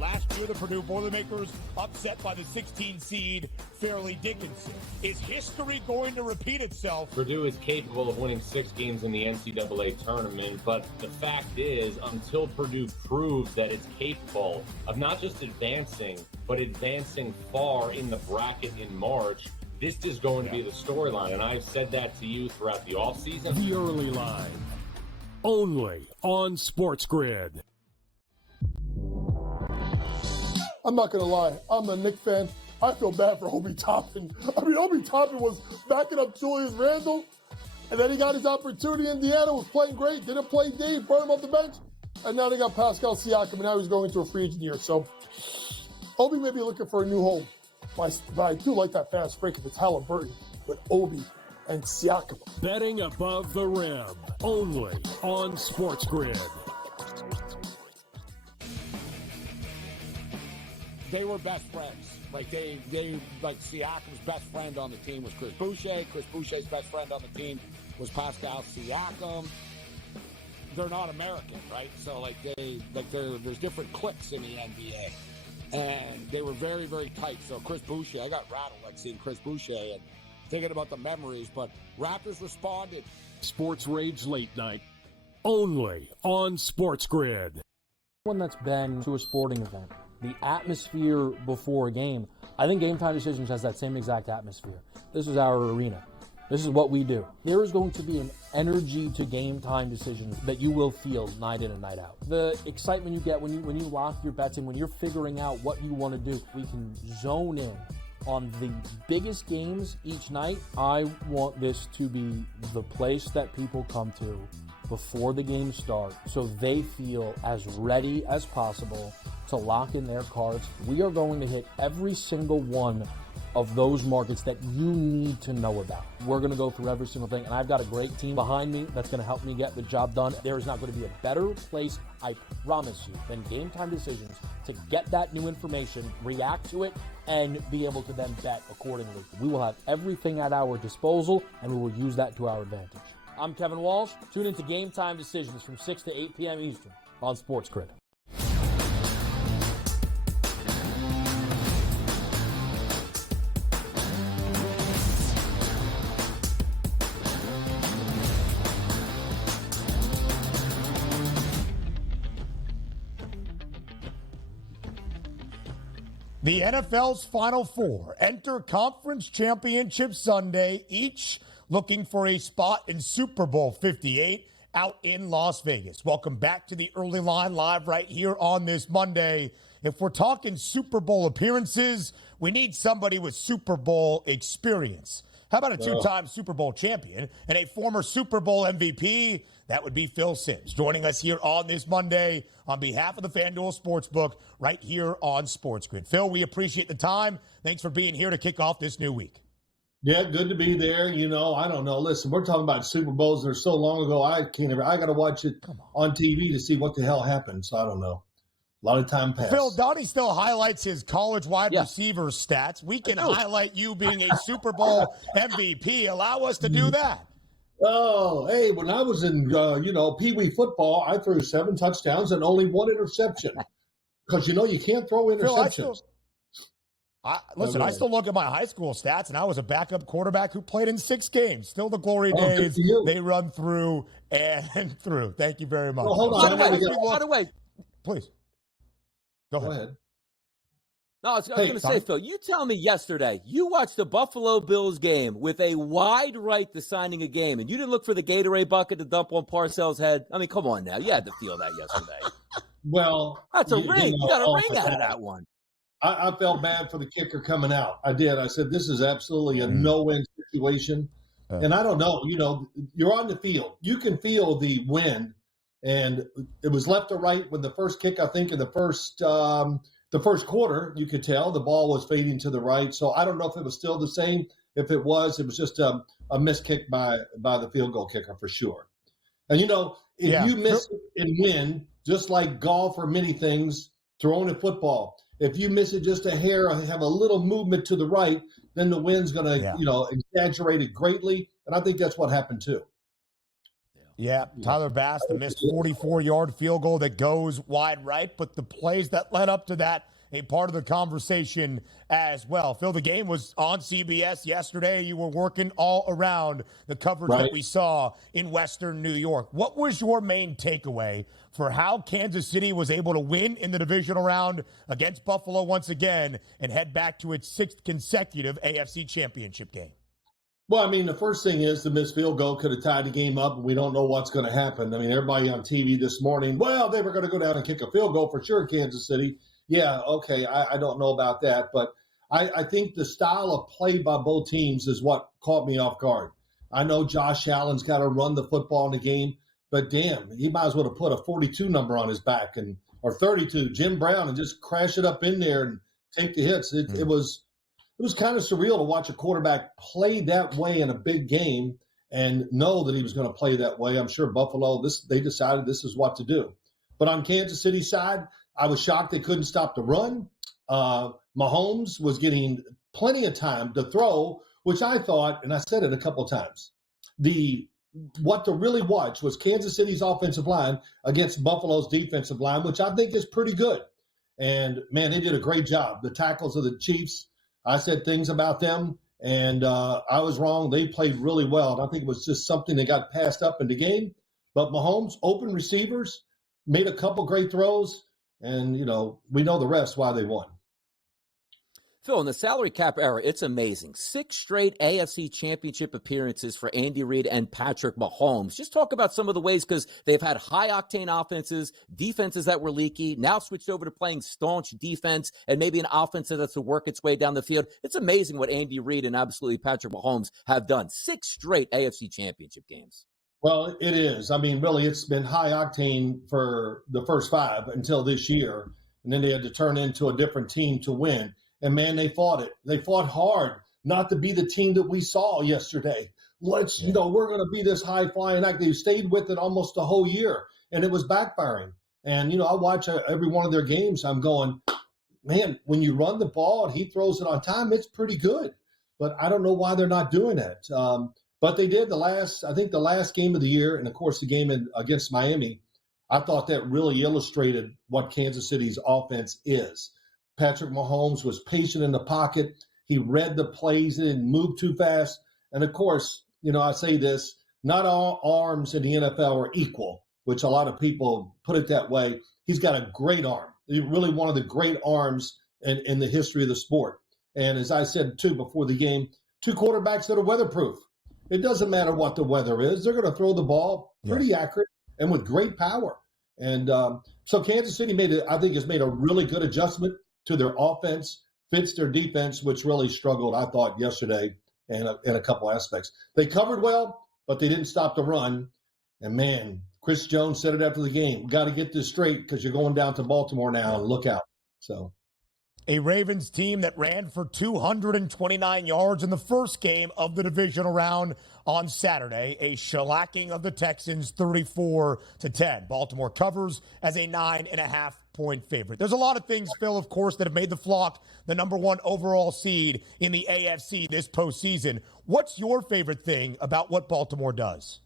Last year, the Purdue Boilermakers upset by the 16 seed Fairleigh Dickinson. Is history going to repeat itself? Purdue is capable of winning 6 games in the NCAA tournament, but the fact is, until Purdue proves that it's capable of not just advancing, but advancing far in the bracket in March, this is going to be the storyline. And I've said that to you throughout the offseason. The early line. Only on SportsGrid. I'm not going to lie. I'm a Knicks fan. I feel bad for Obi Toppin. I mean, Obi Toppin was backing up Julius Randle, and then he got his opportunity. Indiana was playing great. Didn't play Dave, brought him off the bench. And now they got Pascal Siakam, and now he's going to a free agent year. So Obi may be looking for a new home. But I do like that fast break if it's Halliburton with Obi and Siakam. Betting above the rim. Only on SportsGrid. They were best friends. Like Siakam's best friend on the team was Chris Boucher. Chris Boucher's best friend on the team was Pascal Siakam. They're not American, right? So there's different cliques in the NBA, and they were very, very tight. So Chris Boucher, I got rattled like seeing Chris Boucher and thinking about the memories. But Raptors responded. Sports Rage Late Night. Only on SportsGrid. One that's been to a sporting event. The atmosphere before a game, I think Game Time Decisions has that same exact atmosphere. This is our arena. This is what we do. There is going to be an energy to Game Time Decisions that you will feel night in and night out. The excitement you get when you lock your bets in, when you're figuring out what you want to do, we can zone in on the biggest games each night. I want this to be the place that people come to before the games start so they feel as ready as possible to lock in their cards. We are going to hit every single one of those markets that you need to know about. We're going to go through every single thing, and I've got a great team behind me that's going to help me get the job done. There is not going to be a better place, I promise you, than Game Time Decisions to get that new information, react to it, and be able to then bet accordingly. We will have everything at our disposal, and we will use that to our advantage. I'm Kevin Walsh. Tune into Game Time Decisions from 6 to 8 p.m. Eastern on SportsGrid. The NFL's Final Four enter Conference Championship Sunday, each looking for a spot in Super Bowl 58 out in Las Vegas. Welcome back to the Early Line Live right here on this Monday. If we're talking Super Bowl appearances, we need somebody with Super Bowl experience. How about a two-time Super Bowl champion and a former Super Bowl MVP? That would be Phil Simms, joining us here on this Monday on behalf of the FanDuel Sportsbook right here on SportsGrid. Phil, we appreciate the time. Thanks for being here to kick off this new week. Yeah, good to be there. You know, I don't know. Listen, we're talking about Super Bowls that are so long ago. I got to watch it on TV to see what the hell happened. So I don't know. A lot of time passed. Phil, Donnie still highlights his college wide receiver stats. We can highlight you being a Super Bowl MVP. Allow us to do that. Oh, hey, when I was in, Pee Wee football, I threw 7 touchdowns and only 1 interception. Because, you can't throw interceptions. Phil, I still look at my high school stats, and I was a backup quarterback who played in 6 games. Still the glory days. They run through and through. Thank you very much. Well, hold on. By the way, please. Go ahead. No, I was going to say, Phil, you tell me yesterday, you watched the Buffalo Bills game with a wide right deciding a game, and you didn't look for the Gatorade bucket to dump on Parcells' head. I mean, come on now. You had to feel that yesterday. Well, that's a ring. You got a ring out of that one. I felt bad for the kicker coming out. I did. I said, this is absolutely a no-win situation. And I don't know. You're on the field. You can feel the wind. And it was left to right when the first kick, I think, in the first quarter, you could tell the ball was fading to the right. So I don't know if it was still the same. If it was just a missed kick by the field goal kicker for sure. And, if you miss it and win, just like golf or many things, throwing a football, if you miss it just a hair or have a little movement to the right, then the wind's going to, exaggerate it greatly. And I think that's what happened too. Yeah, Tyler Bass, the missed 44-yard field goal that goes wide right, but the plays that led up to that, a part of the conversation as well. Phil, the game was on CBS yesterday. You were working all around the coverage that we saw in Western New York. What was your main takeaway for how Kansas City was able to win in the divisional round against Buffalo once again and head back to its 6th consecutive AFC championship game? Well, I mean, the first thing is the missed field goal could have tied the game up, and we don't know what's going to happen. I mean, everybody on TV this morning, well, they were going to go down and kick a field goal for sure, Kansas City. Yeah, okay, I don't know about that. But I think the style of play by both teams is what caught me off guard. I know Josh Allen's got to run the football in the game, but damn, he might as well have put a 42 number on his back or 32, Jim Brown, and just crash it up in there and take the hits. It was kind of surreal to watch a quarterback play that way in a big game and know that he was going to play that way. I'm sure Buffalo, they decided this is what to do. But on Kansas City's side, I was shocked they couldn't stop the run. Mahomes was getting plenty of time to throw, which I thought, and I said it a couple of times, what to really watch was Kansas City's offensive line against Buffalo's defensive line, which I think is pretty good. And, man, they did a great job. The tackles of the Chiefs, I said things about them, and I was wrong. They played really well, and I think it was just something that got passed up in the game. But Mahomes, open receivers, made a couple great throws, and, we know the rest why they won. Phil, in the salary cap era, it's amazing. 6 straight AFC championship appearances for Andy Reid and Patrick Mahomes. Just talk about some of the ways, because they've had high-octane offenses, defenses that were leaky, now switched over to playing staunch defense, and maybe an offense that's to work its way down the field. It's amazing what Andy Reid and absolutely Patrick Mahomes have done. 6 straight AFC championship games. Well, it is. I mean, really, it's been high-octane for the first 5 until this year, and then they had to turn into a different team to win. And, man, they fought it. They fought hard not to be the team that we saw yesterday. We're going to be this high-flying act. They stayed with it almost the whole year, and it was backfiring. And, I watch every one of their games. I'm going, man, when you run the ball and he throws it on time, it's pretty good. But I don't know why they're not doing that. But they did the last game of the year, and, of course, the game against Miami, I thought that really illustrated what Kansas City's offense is. Patrick Mahomes was patient in the pocket. He read the plays and didn't move too fast. And, of course, I say this, not all arms in the NFL are equal, which a lot of people put it that way. He's got a great arm. He's really one of the great arms in the history of the sport. And as I said, too, before the game, 2 quarterbacks that are weatherproof. It doesn't matter what the weather is. They're going to throw the ball pretty accurate and with great power. And so Kansas City has made a really good adjustment to their offense, fits their defense, which really struggled, I thought, yesterday in a couple aspects. They covered well, but they didn't stop the run. And, man, Chris Jones said it after the game, we got to get this straight because you're going down to Baltimore now and look out. So a Ravens team that ran for 229 yards in the first game of the divisional round on Saturday, a shellacking of the Texans 34-10. Baltimore covers as a 9.5-point favorite. There's a lot of things, Phil, of course, that have made the Flock the number 1 overall seed in the AFC this postseason. What's your favorite thing about what Baltimore does?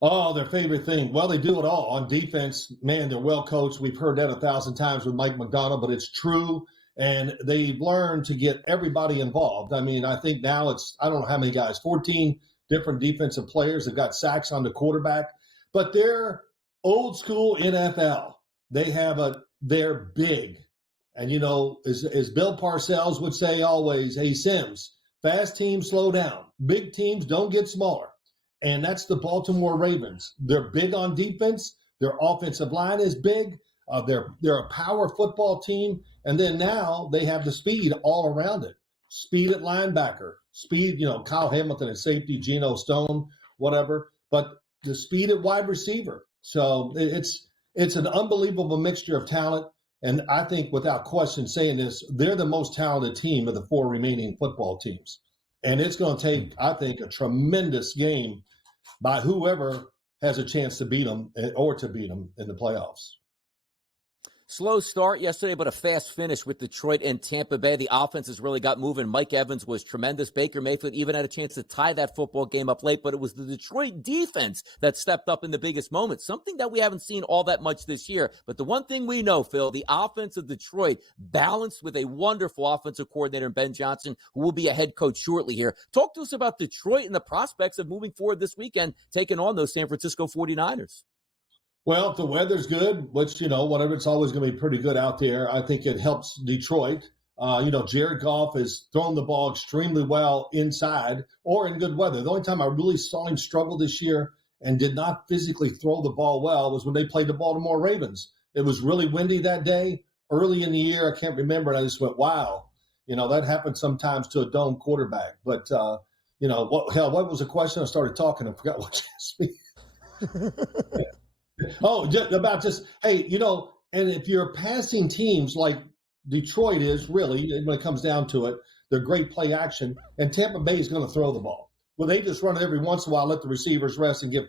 Oh, their favorite thing. Well, they do it all. On defense, man, they're well coached. We've heard that 1,000 times with Mike McDonald, but it's true. And they've learned to get everybody involved. I mean, I think now I don't know how many guys, 14 different defensive players have got sacks on the quarterback. But they're old school NFL. They're big. And, as Bill Parcells would say always, hey, Sims, fast teams slow down. Big teams don't get smaller. And that's the Baltimore Ravens. They're big on defense. Their offensive line is big. They're a power football team. And then now they have the speed all around it. Speed at linebacker. Speed, Kyle Hamilton at safety, Geno Stone, whatever. But the speed at wide receiver. So it's an unbelievable mixture of talent. And I think without question saying this, they're the most talented team of the 4 remaining football teams. And it's going to take, I think, a tremendous game by whoever has a chance to beat them or to beat them in the playoffs. Slow start yesterday, but a fast finish with Detroit and Tampa Bay. The offense has really got moving. Mike Evans was tremendous. Baker Mayfield even had a chance to tie that football game up late, but it was the Detroit defense that stepped up in the biggest moments, something that we haven't seen all that much this year. But the one thing we know, Phil, the offense of Detroit balanced with a wonderful offensive coordinator in Ben Johnson, who will be a head coach shortly here. Talk to us about Detroit and the prospects of moving forward this weekend, taking on those San Francisco 49ers. Well, if the weather's good, which, whatever, it's always going to be pretty good out there, I think it helps Detroit. Jared Goff has thrown the ball extremely well inside or in good weather. The only time I really saw him struggle this year and did not physically throw the ball well was when they played the Baltimore Ravens. It was really windy that day, early in the year. I can't remember, and I just went, wow. That happens sometimes to a dome quarterback. But, what was the question? I started talking and forgot what you asked me. And if you're passing teams like Detroit is really, when it comes down to it, they're great play action, and Tampa Bay is going to throw the ball. Well, they just run it every once in a while, let the receivers rest and give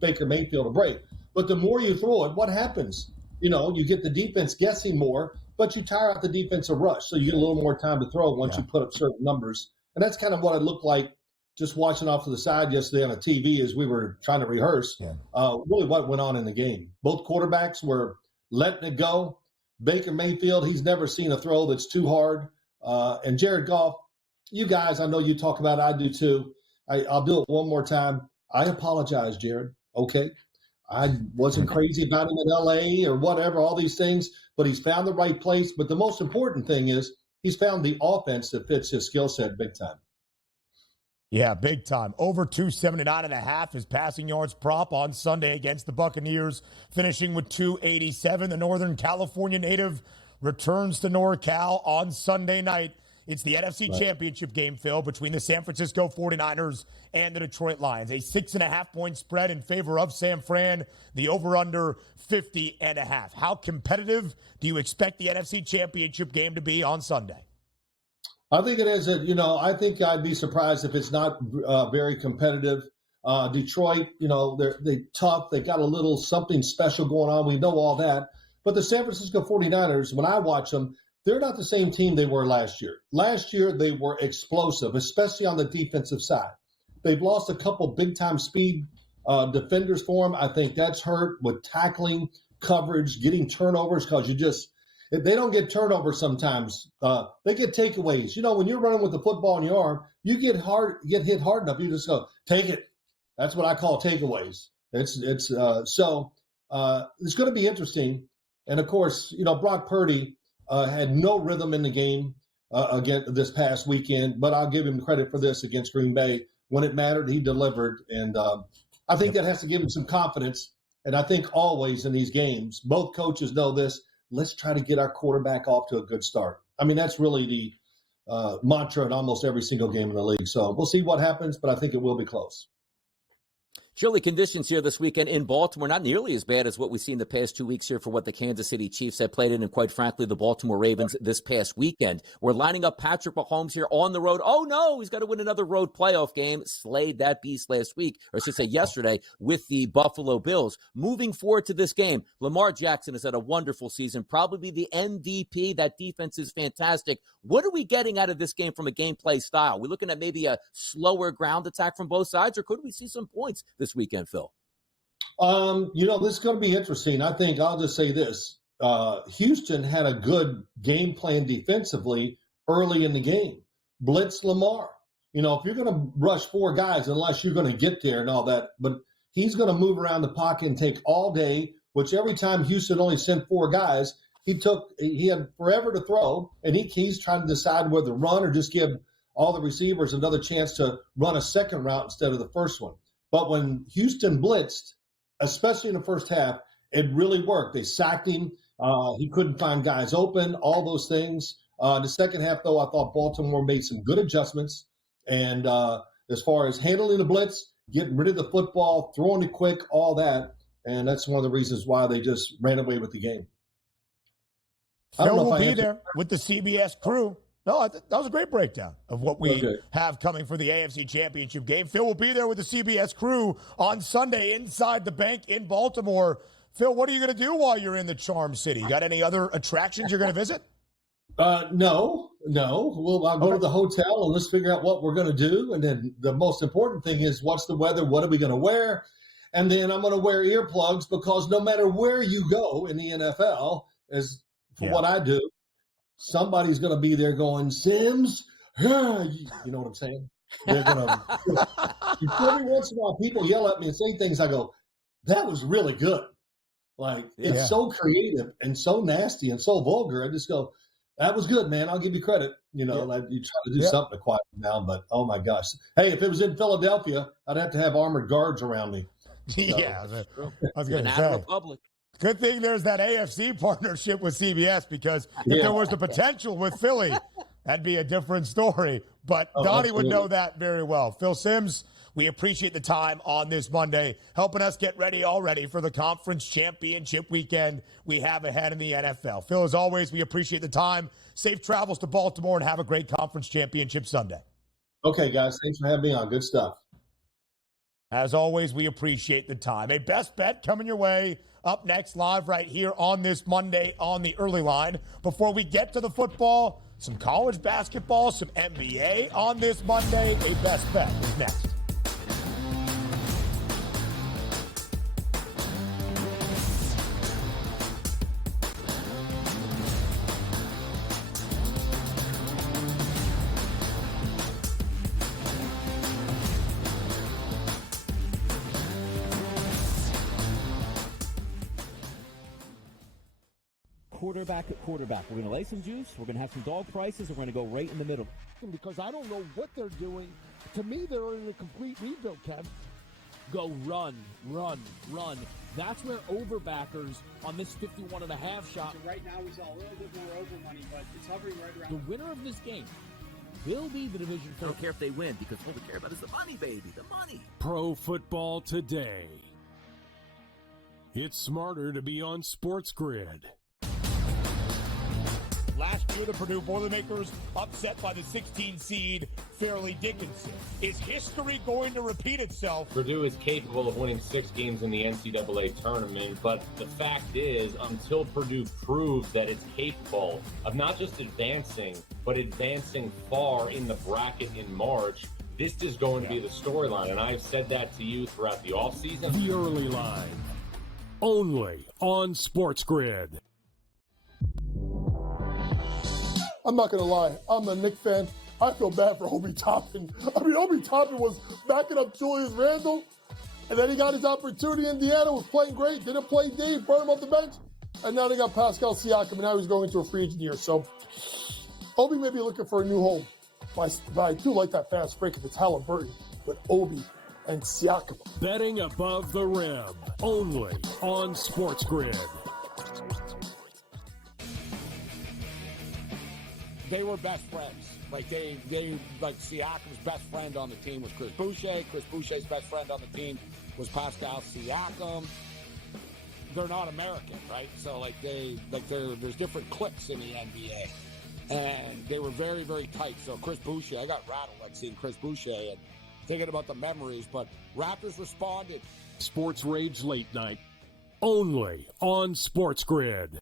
Baker Mayfield a break. But the more you throw it, what happens? You get the defense guessing more, but you tire out the defensive rush, so you get a little more time to throw once you put up certain numbers. And that's kind of what it looked like just watching off to the side yesterday on the TV as we were trying to rehearse, really what went on in the game. Both quarterbacks were letting it go. Baker Mayfield, he's never seen a throw that's too hard. And Jared Goff, you guys, I know you talk about it, I do too. I'll do it one more time. I apologize, Jared, okay? I wasn't crazy about him in L.A. or whatever, all these things, but he's found the right place. But the most important thing is he's found the offense that fits his skill set big time. Yeah, big time. Over 279.5 his passing yards prop on Sunday against the Buccaneers, finishing with 287. The Northern California native returns to NorCal on Sunday night It's the NFC Championship game, Phil, between the San Francisco 49ers and the Detroit Lions. A 6.5-point spread in favor of San Fran, the over-under 50.5. How competitive do you expect the NFC Championship game to be on Sunday? I think it is. I think I'd be surprised if it's not very competitive. Detroit, they're tough. They got a little something special going on. We know all that. But the San Francisco 49ers, when I watch them, they're not the same team they were last year. Last year, they were explosive, especially on the defensive side. They've lost a couple big-time speed defenders for them. I think that's hurt with tackling, coverage, getting turnovers, because if they don't get turnovers sometimes, they get takeaways. When you're running with the football in your arm, you get hit hard enough, you just go, take it. That's what I call takeaways. It's going to be interesting. And, of course, Brock Purdy had no rhythm in the game again this past weekend, but I'll give him credit for this against Green Bay. When it mattered, he delivered. And I think that has to give him some confidence. And I think always in these games, both coaches know this, let's try to get our quarterback off to a good start. I mean, that's really the mantra in almost every single game in the league. So we'll see what happens, but I think it will be close. Chilly conditions here this weekend in Baltimore, not nearly as bad as what we've seen the past 2 weeks here for what the Kansas City Chiefs have played in, and quite frankly, the Baltimore Ravens this past weekend. We're lining up Patrick Mahomes here on the road. Oh, no, he's got to win another road playoff game. Slayed that beast last week, or I should say yesterday, with the Buffalo Bills. Moving forward to this game, Lamar Jackson has had a wonderful season, probably the MVP. That defense is fantastic. What are we getting out of this game from a gameplay style? We're looking at maybe a slower ground attack from both sides, or could we see some points this weekend, Phil? This is going to be interesting. I think I'll just say this. Houston had a good game plan defensively early in the game. Blitz Lamar. If you're going to rush four guys, unless you're going to get there and all that, but he's going to move around the pocket and take all day, which every time Houston only sent four guys, he had forever to throw, and he's trying to decide whether to run or just give all the receivers another chance to run a second route instead of the first one. But when Houston blitzed, especially in the first half, it really worked. They sacked him. He couldn't find guys open, all those things. The second half, though, I thought Baltimore made some good adjustments. And as far as handling the blitz, getting rid of the football, throwing it quick, all that. And that's one of the reasons why they just ran away with the game. Phil will be there with the CBS crew. No, that was a great breakdown of what we have coming for the AFC Championship game. Phil will be there with the CBS crew on Sunday inside the bank in Baltimore. Phil, what are you going to do while you're in the Charm City? Got any other attractions you're going to visit? No. I'll go to the hotel and let's figure out what we're going to do. And then the most important thing is, what's the weather? What are we going to wear? And then I'm going to wear earplugs, because no matter where you go in the NFL, what I do, somebody's going to be there going, Sims, you know what I'm saying? They're going to, every once in a while, people yell at me and say things. I go, that was really good. It's so creative and so nasty and so vulgar. I just go, that was good, man. I'll give you credit. You try to do something to quiet them down, but oh my gosh. Hey, if it was in Philadelphia, I'd have to have armored guards around me. I was going to say. Republic. Good thing there's that AFC partnership with CBS, because if there was the potential with Philly, that'd be a different story. But Donnie would know that very well. Phil Simms, we appreciate the time on this Monday, helping us get ready already for the conference championship weekend we have ahead in the NFL. Phil, as always, we appreciate the time. Safe travels to Baltimore, and have a great conference championship Sunday. Okay, guys. Thanks for having me on. Good stuff. As always, we appreciate the time. A best bet coming your way up next, live right here on this Monday on the early line. Before we get to the football, some college basketball, some NBA on this Monday. A best bet is next. Quarterback at quarterback. We're going to lay some juice. We're going to have some dog prices. And we're going to go right in the middle. Because I don't know what they're doing. To me, they're in a complete rebuild, Kev. Go run. That's where overbackers on this 51.5 shot. So right now we saw a little bit more over money, but it's hovering right around. The winner of this game will be the division I don't care if they win, because all we care about is the money, baby, the money. Pro football today. It's smarter to be on SportsGrid. Last year, the Purdue Boilermakers upset by the 16 seed Fairleigh Dickinson. Is history going to repeat itself? Purdue is capable of winning 6 games in the NCAA tournament, but the fact is, until Purdue proves that it's capable of not just advancing, but advancing far in the bracket in March, this is going to be the storyline. And I've said that to you throughout the offseason. The early line. Only on SportsGrid. I'm not going to lie. I'm a Knicks fan. I feel bad for Obi Toppin. I mean, Obi Toppin was backing up Julius Randle, and then he got his opportunity. Indiana was playing great. Didn't play Dave, brought him off the bench. And now they got Pascal Siakam, and now he's going to a free agent year. So Obi may be looking for a new home. But I do like that fast break if it's Halliburton with Obi and Siakam. Betting above the rim. Only on SportsGrid. They were best friends. Like Siakam's best friend on the team was Chris Boucher. Chris Boucher's best friend on the team was Pascal Siakam. They're not American, right? So there's different cliques in the NBA, and they were very, very tight. So Chris Boucher, I got rattled like seeing Chris Boucher and thinking about the memories. But Raptors responded. Sports Rage Late Night. Only on SportsGrid.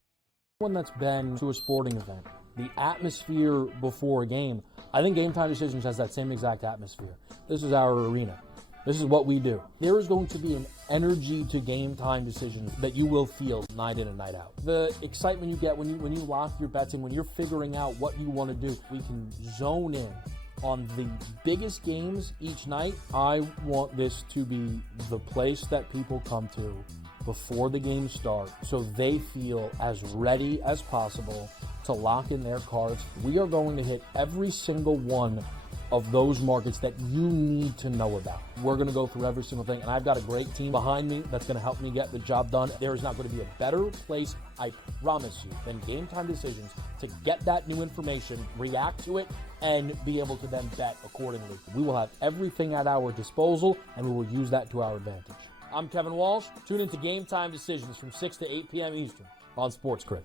One that's been to a sporting event. The atmosphere before a game, I think Game Time Decisions has that same exact atmosphere. This is our arena. This is what we do. There is going to be an energy to Game Time Decisions that you will feel night in and night out. The excitement you get when you lock your bets in, when you're figuring out what you want to do, we can zone in on the biggest games each night. I want this to be the place that people come to before the games start so they feel as ready as possible to lock in their cards. We are going to hit every single one of those markets that you need to know about. We're going to go through every single thing, and I've got a great team behind me that's going to help me get the job done. There is not going to be a better place, I promise you, than Game Time Decisions to get that new information, react to it, and be able to then bet accordingly. We will have everything at our disposal, and we will use that to our advantage. I'm Kevin Walsh. Tune into Game Time Decisions from 6 to 8 p.m. Eastern on SportsGrid.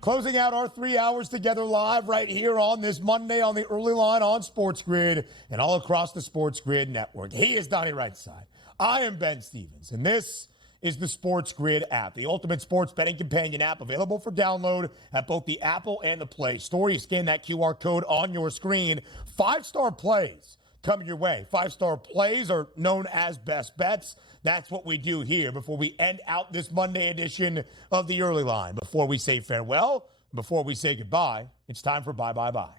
Closing out our 3 hours together live right here on this Monday on the early line on SportsGrid and all across the SportsGrid network. He is Donnie Rightside. I am Ben Stevens, and this is the SportsGrid app, the ultimate sports betting companion app available for download at both the Apple and the Play Store. You scan that QR code on your screen. 5-star plays coming your way. 5-star plays are known as best bets. That's what we do here before we end out this Monday edition of the early line. Before we say farewell, before we say goodbye, it's time for bye, bye, bye.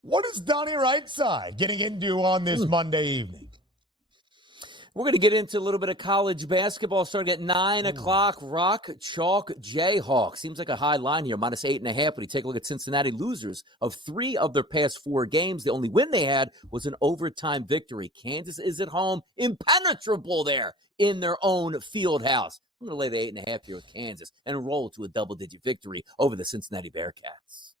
What is Donnie Rightside getting into on this Monday evening? We're going to get into a little bit of college basketball starting at 9 o'clock. Rock, Chalk, Jayhawks. Seems like a high line here, minus 8.5. But you take a look at Cincinnati, losers of 3 of their past 4 games. The only win they had was an overtime victory. Kansas is at home, impenetrable there in their own field house. I'm going to lay the 8.5 here with Kansas and roll to a double-digit victory over the Cincinnati Bearcats.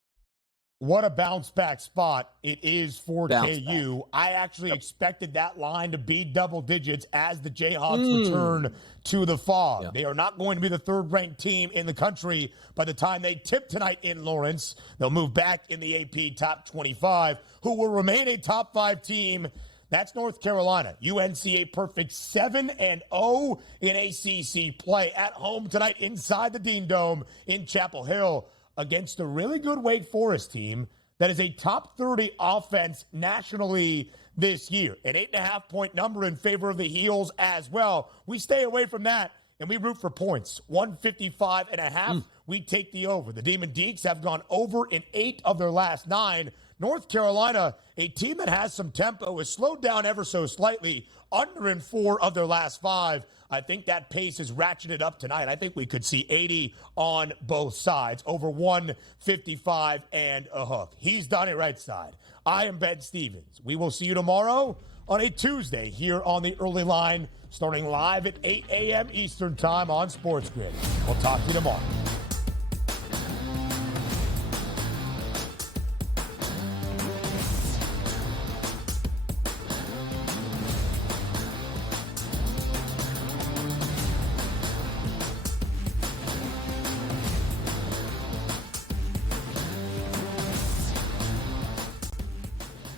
What a bounce-back spot it is for KU. I actually expected that line to be double digits as the Jayhawks return to the Fog. Yeah. They are not going to be the third-ranked team in the country by the time they tip tonight in Lawrence. They'll move back in the AP Top 25, who will remain a Top 5 team. That's North Carolina. UNC a perfect 7-0 in ACC play at home tonight inside the Dean Dome in Chapel Hill, against a really good Wake Forest team that is a top 30 offense nationally this year. An 8.5-point number in favor of the Heels as well. We stay away from that, and we root for points. 155.5, we take the over. The Demon Deacs have gone over in 8 of their last 9. North Carolina, a team that has some tempo, is slowed down ever so slightly, under in 4 of their last 5. I think that pace is ratcheted up tonight. I think we could see 80 on both sides, over 155 and a hook. He's Donnie right side. I am Ben Stevens. We will see you tomorrow on a Tuesday here on the early line, starting live at 8 a.m. Eastern time on SportsGrid. We'll talk to you tomorrow.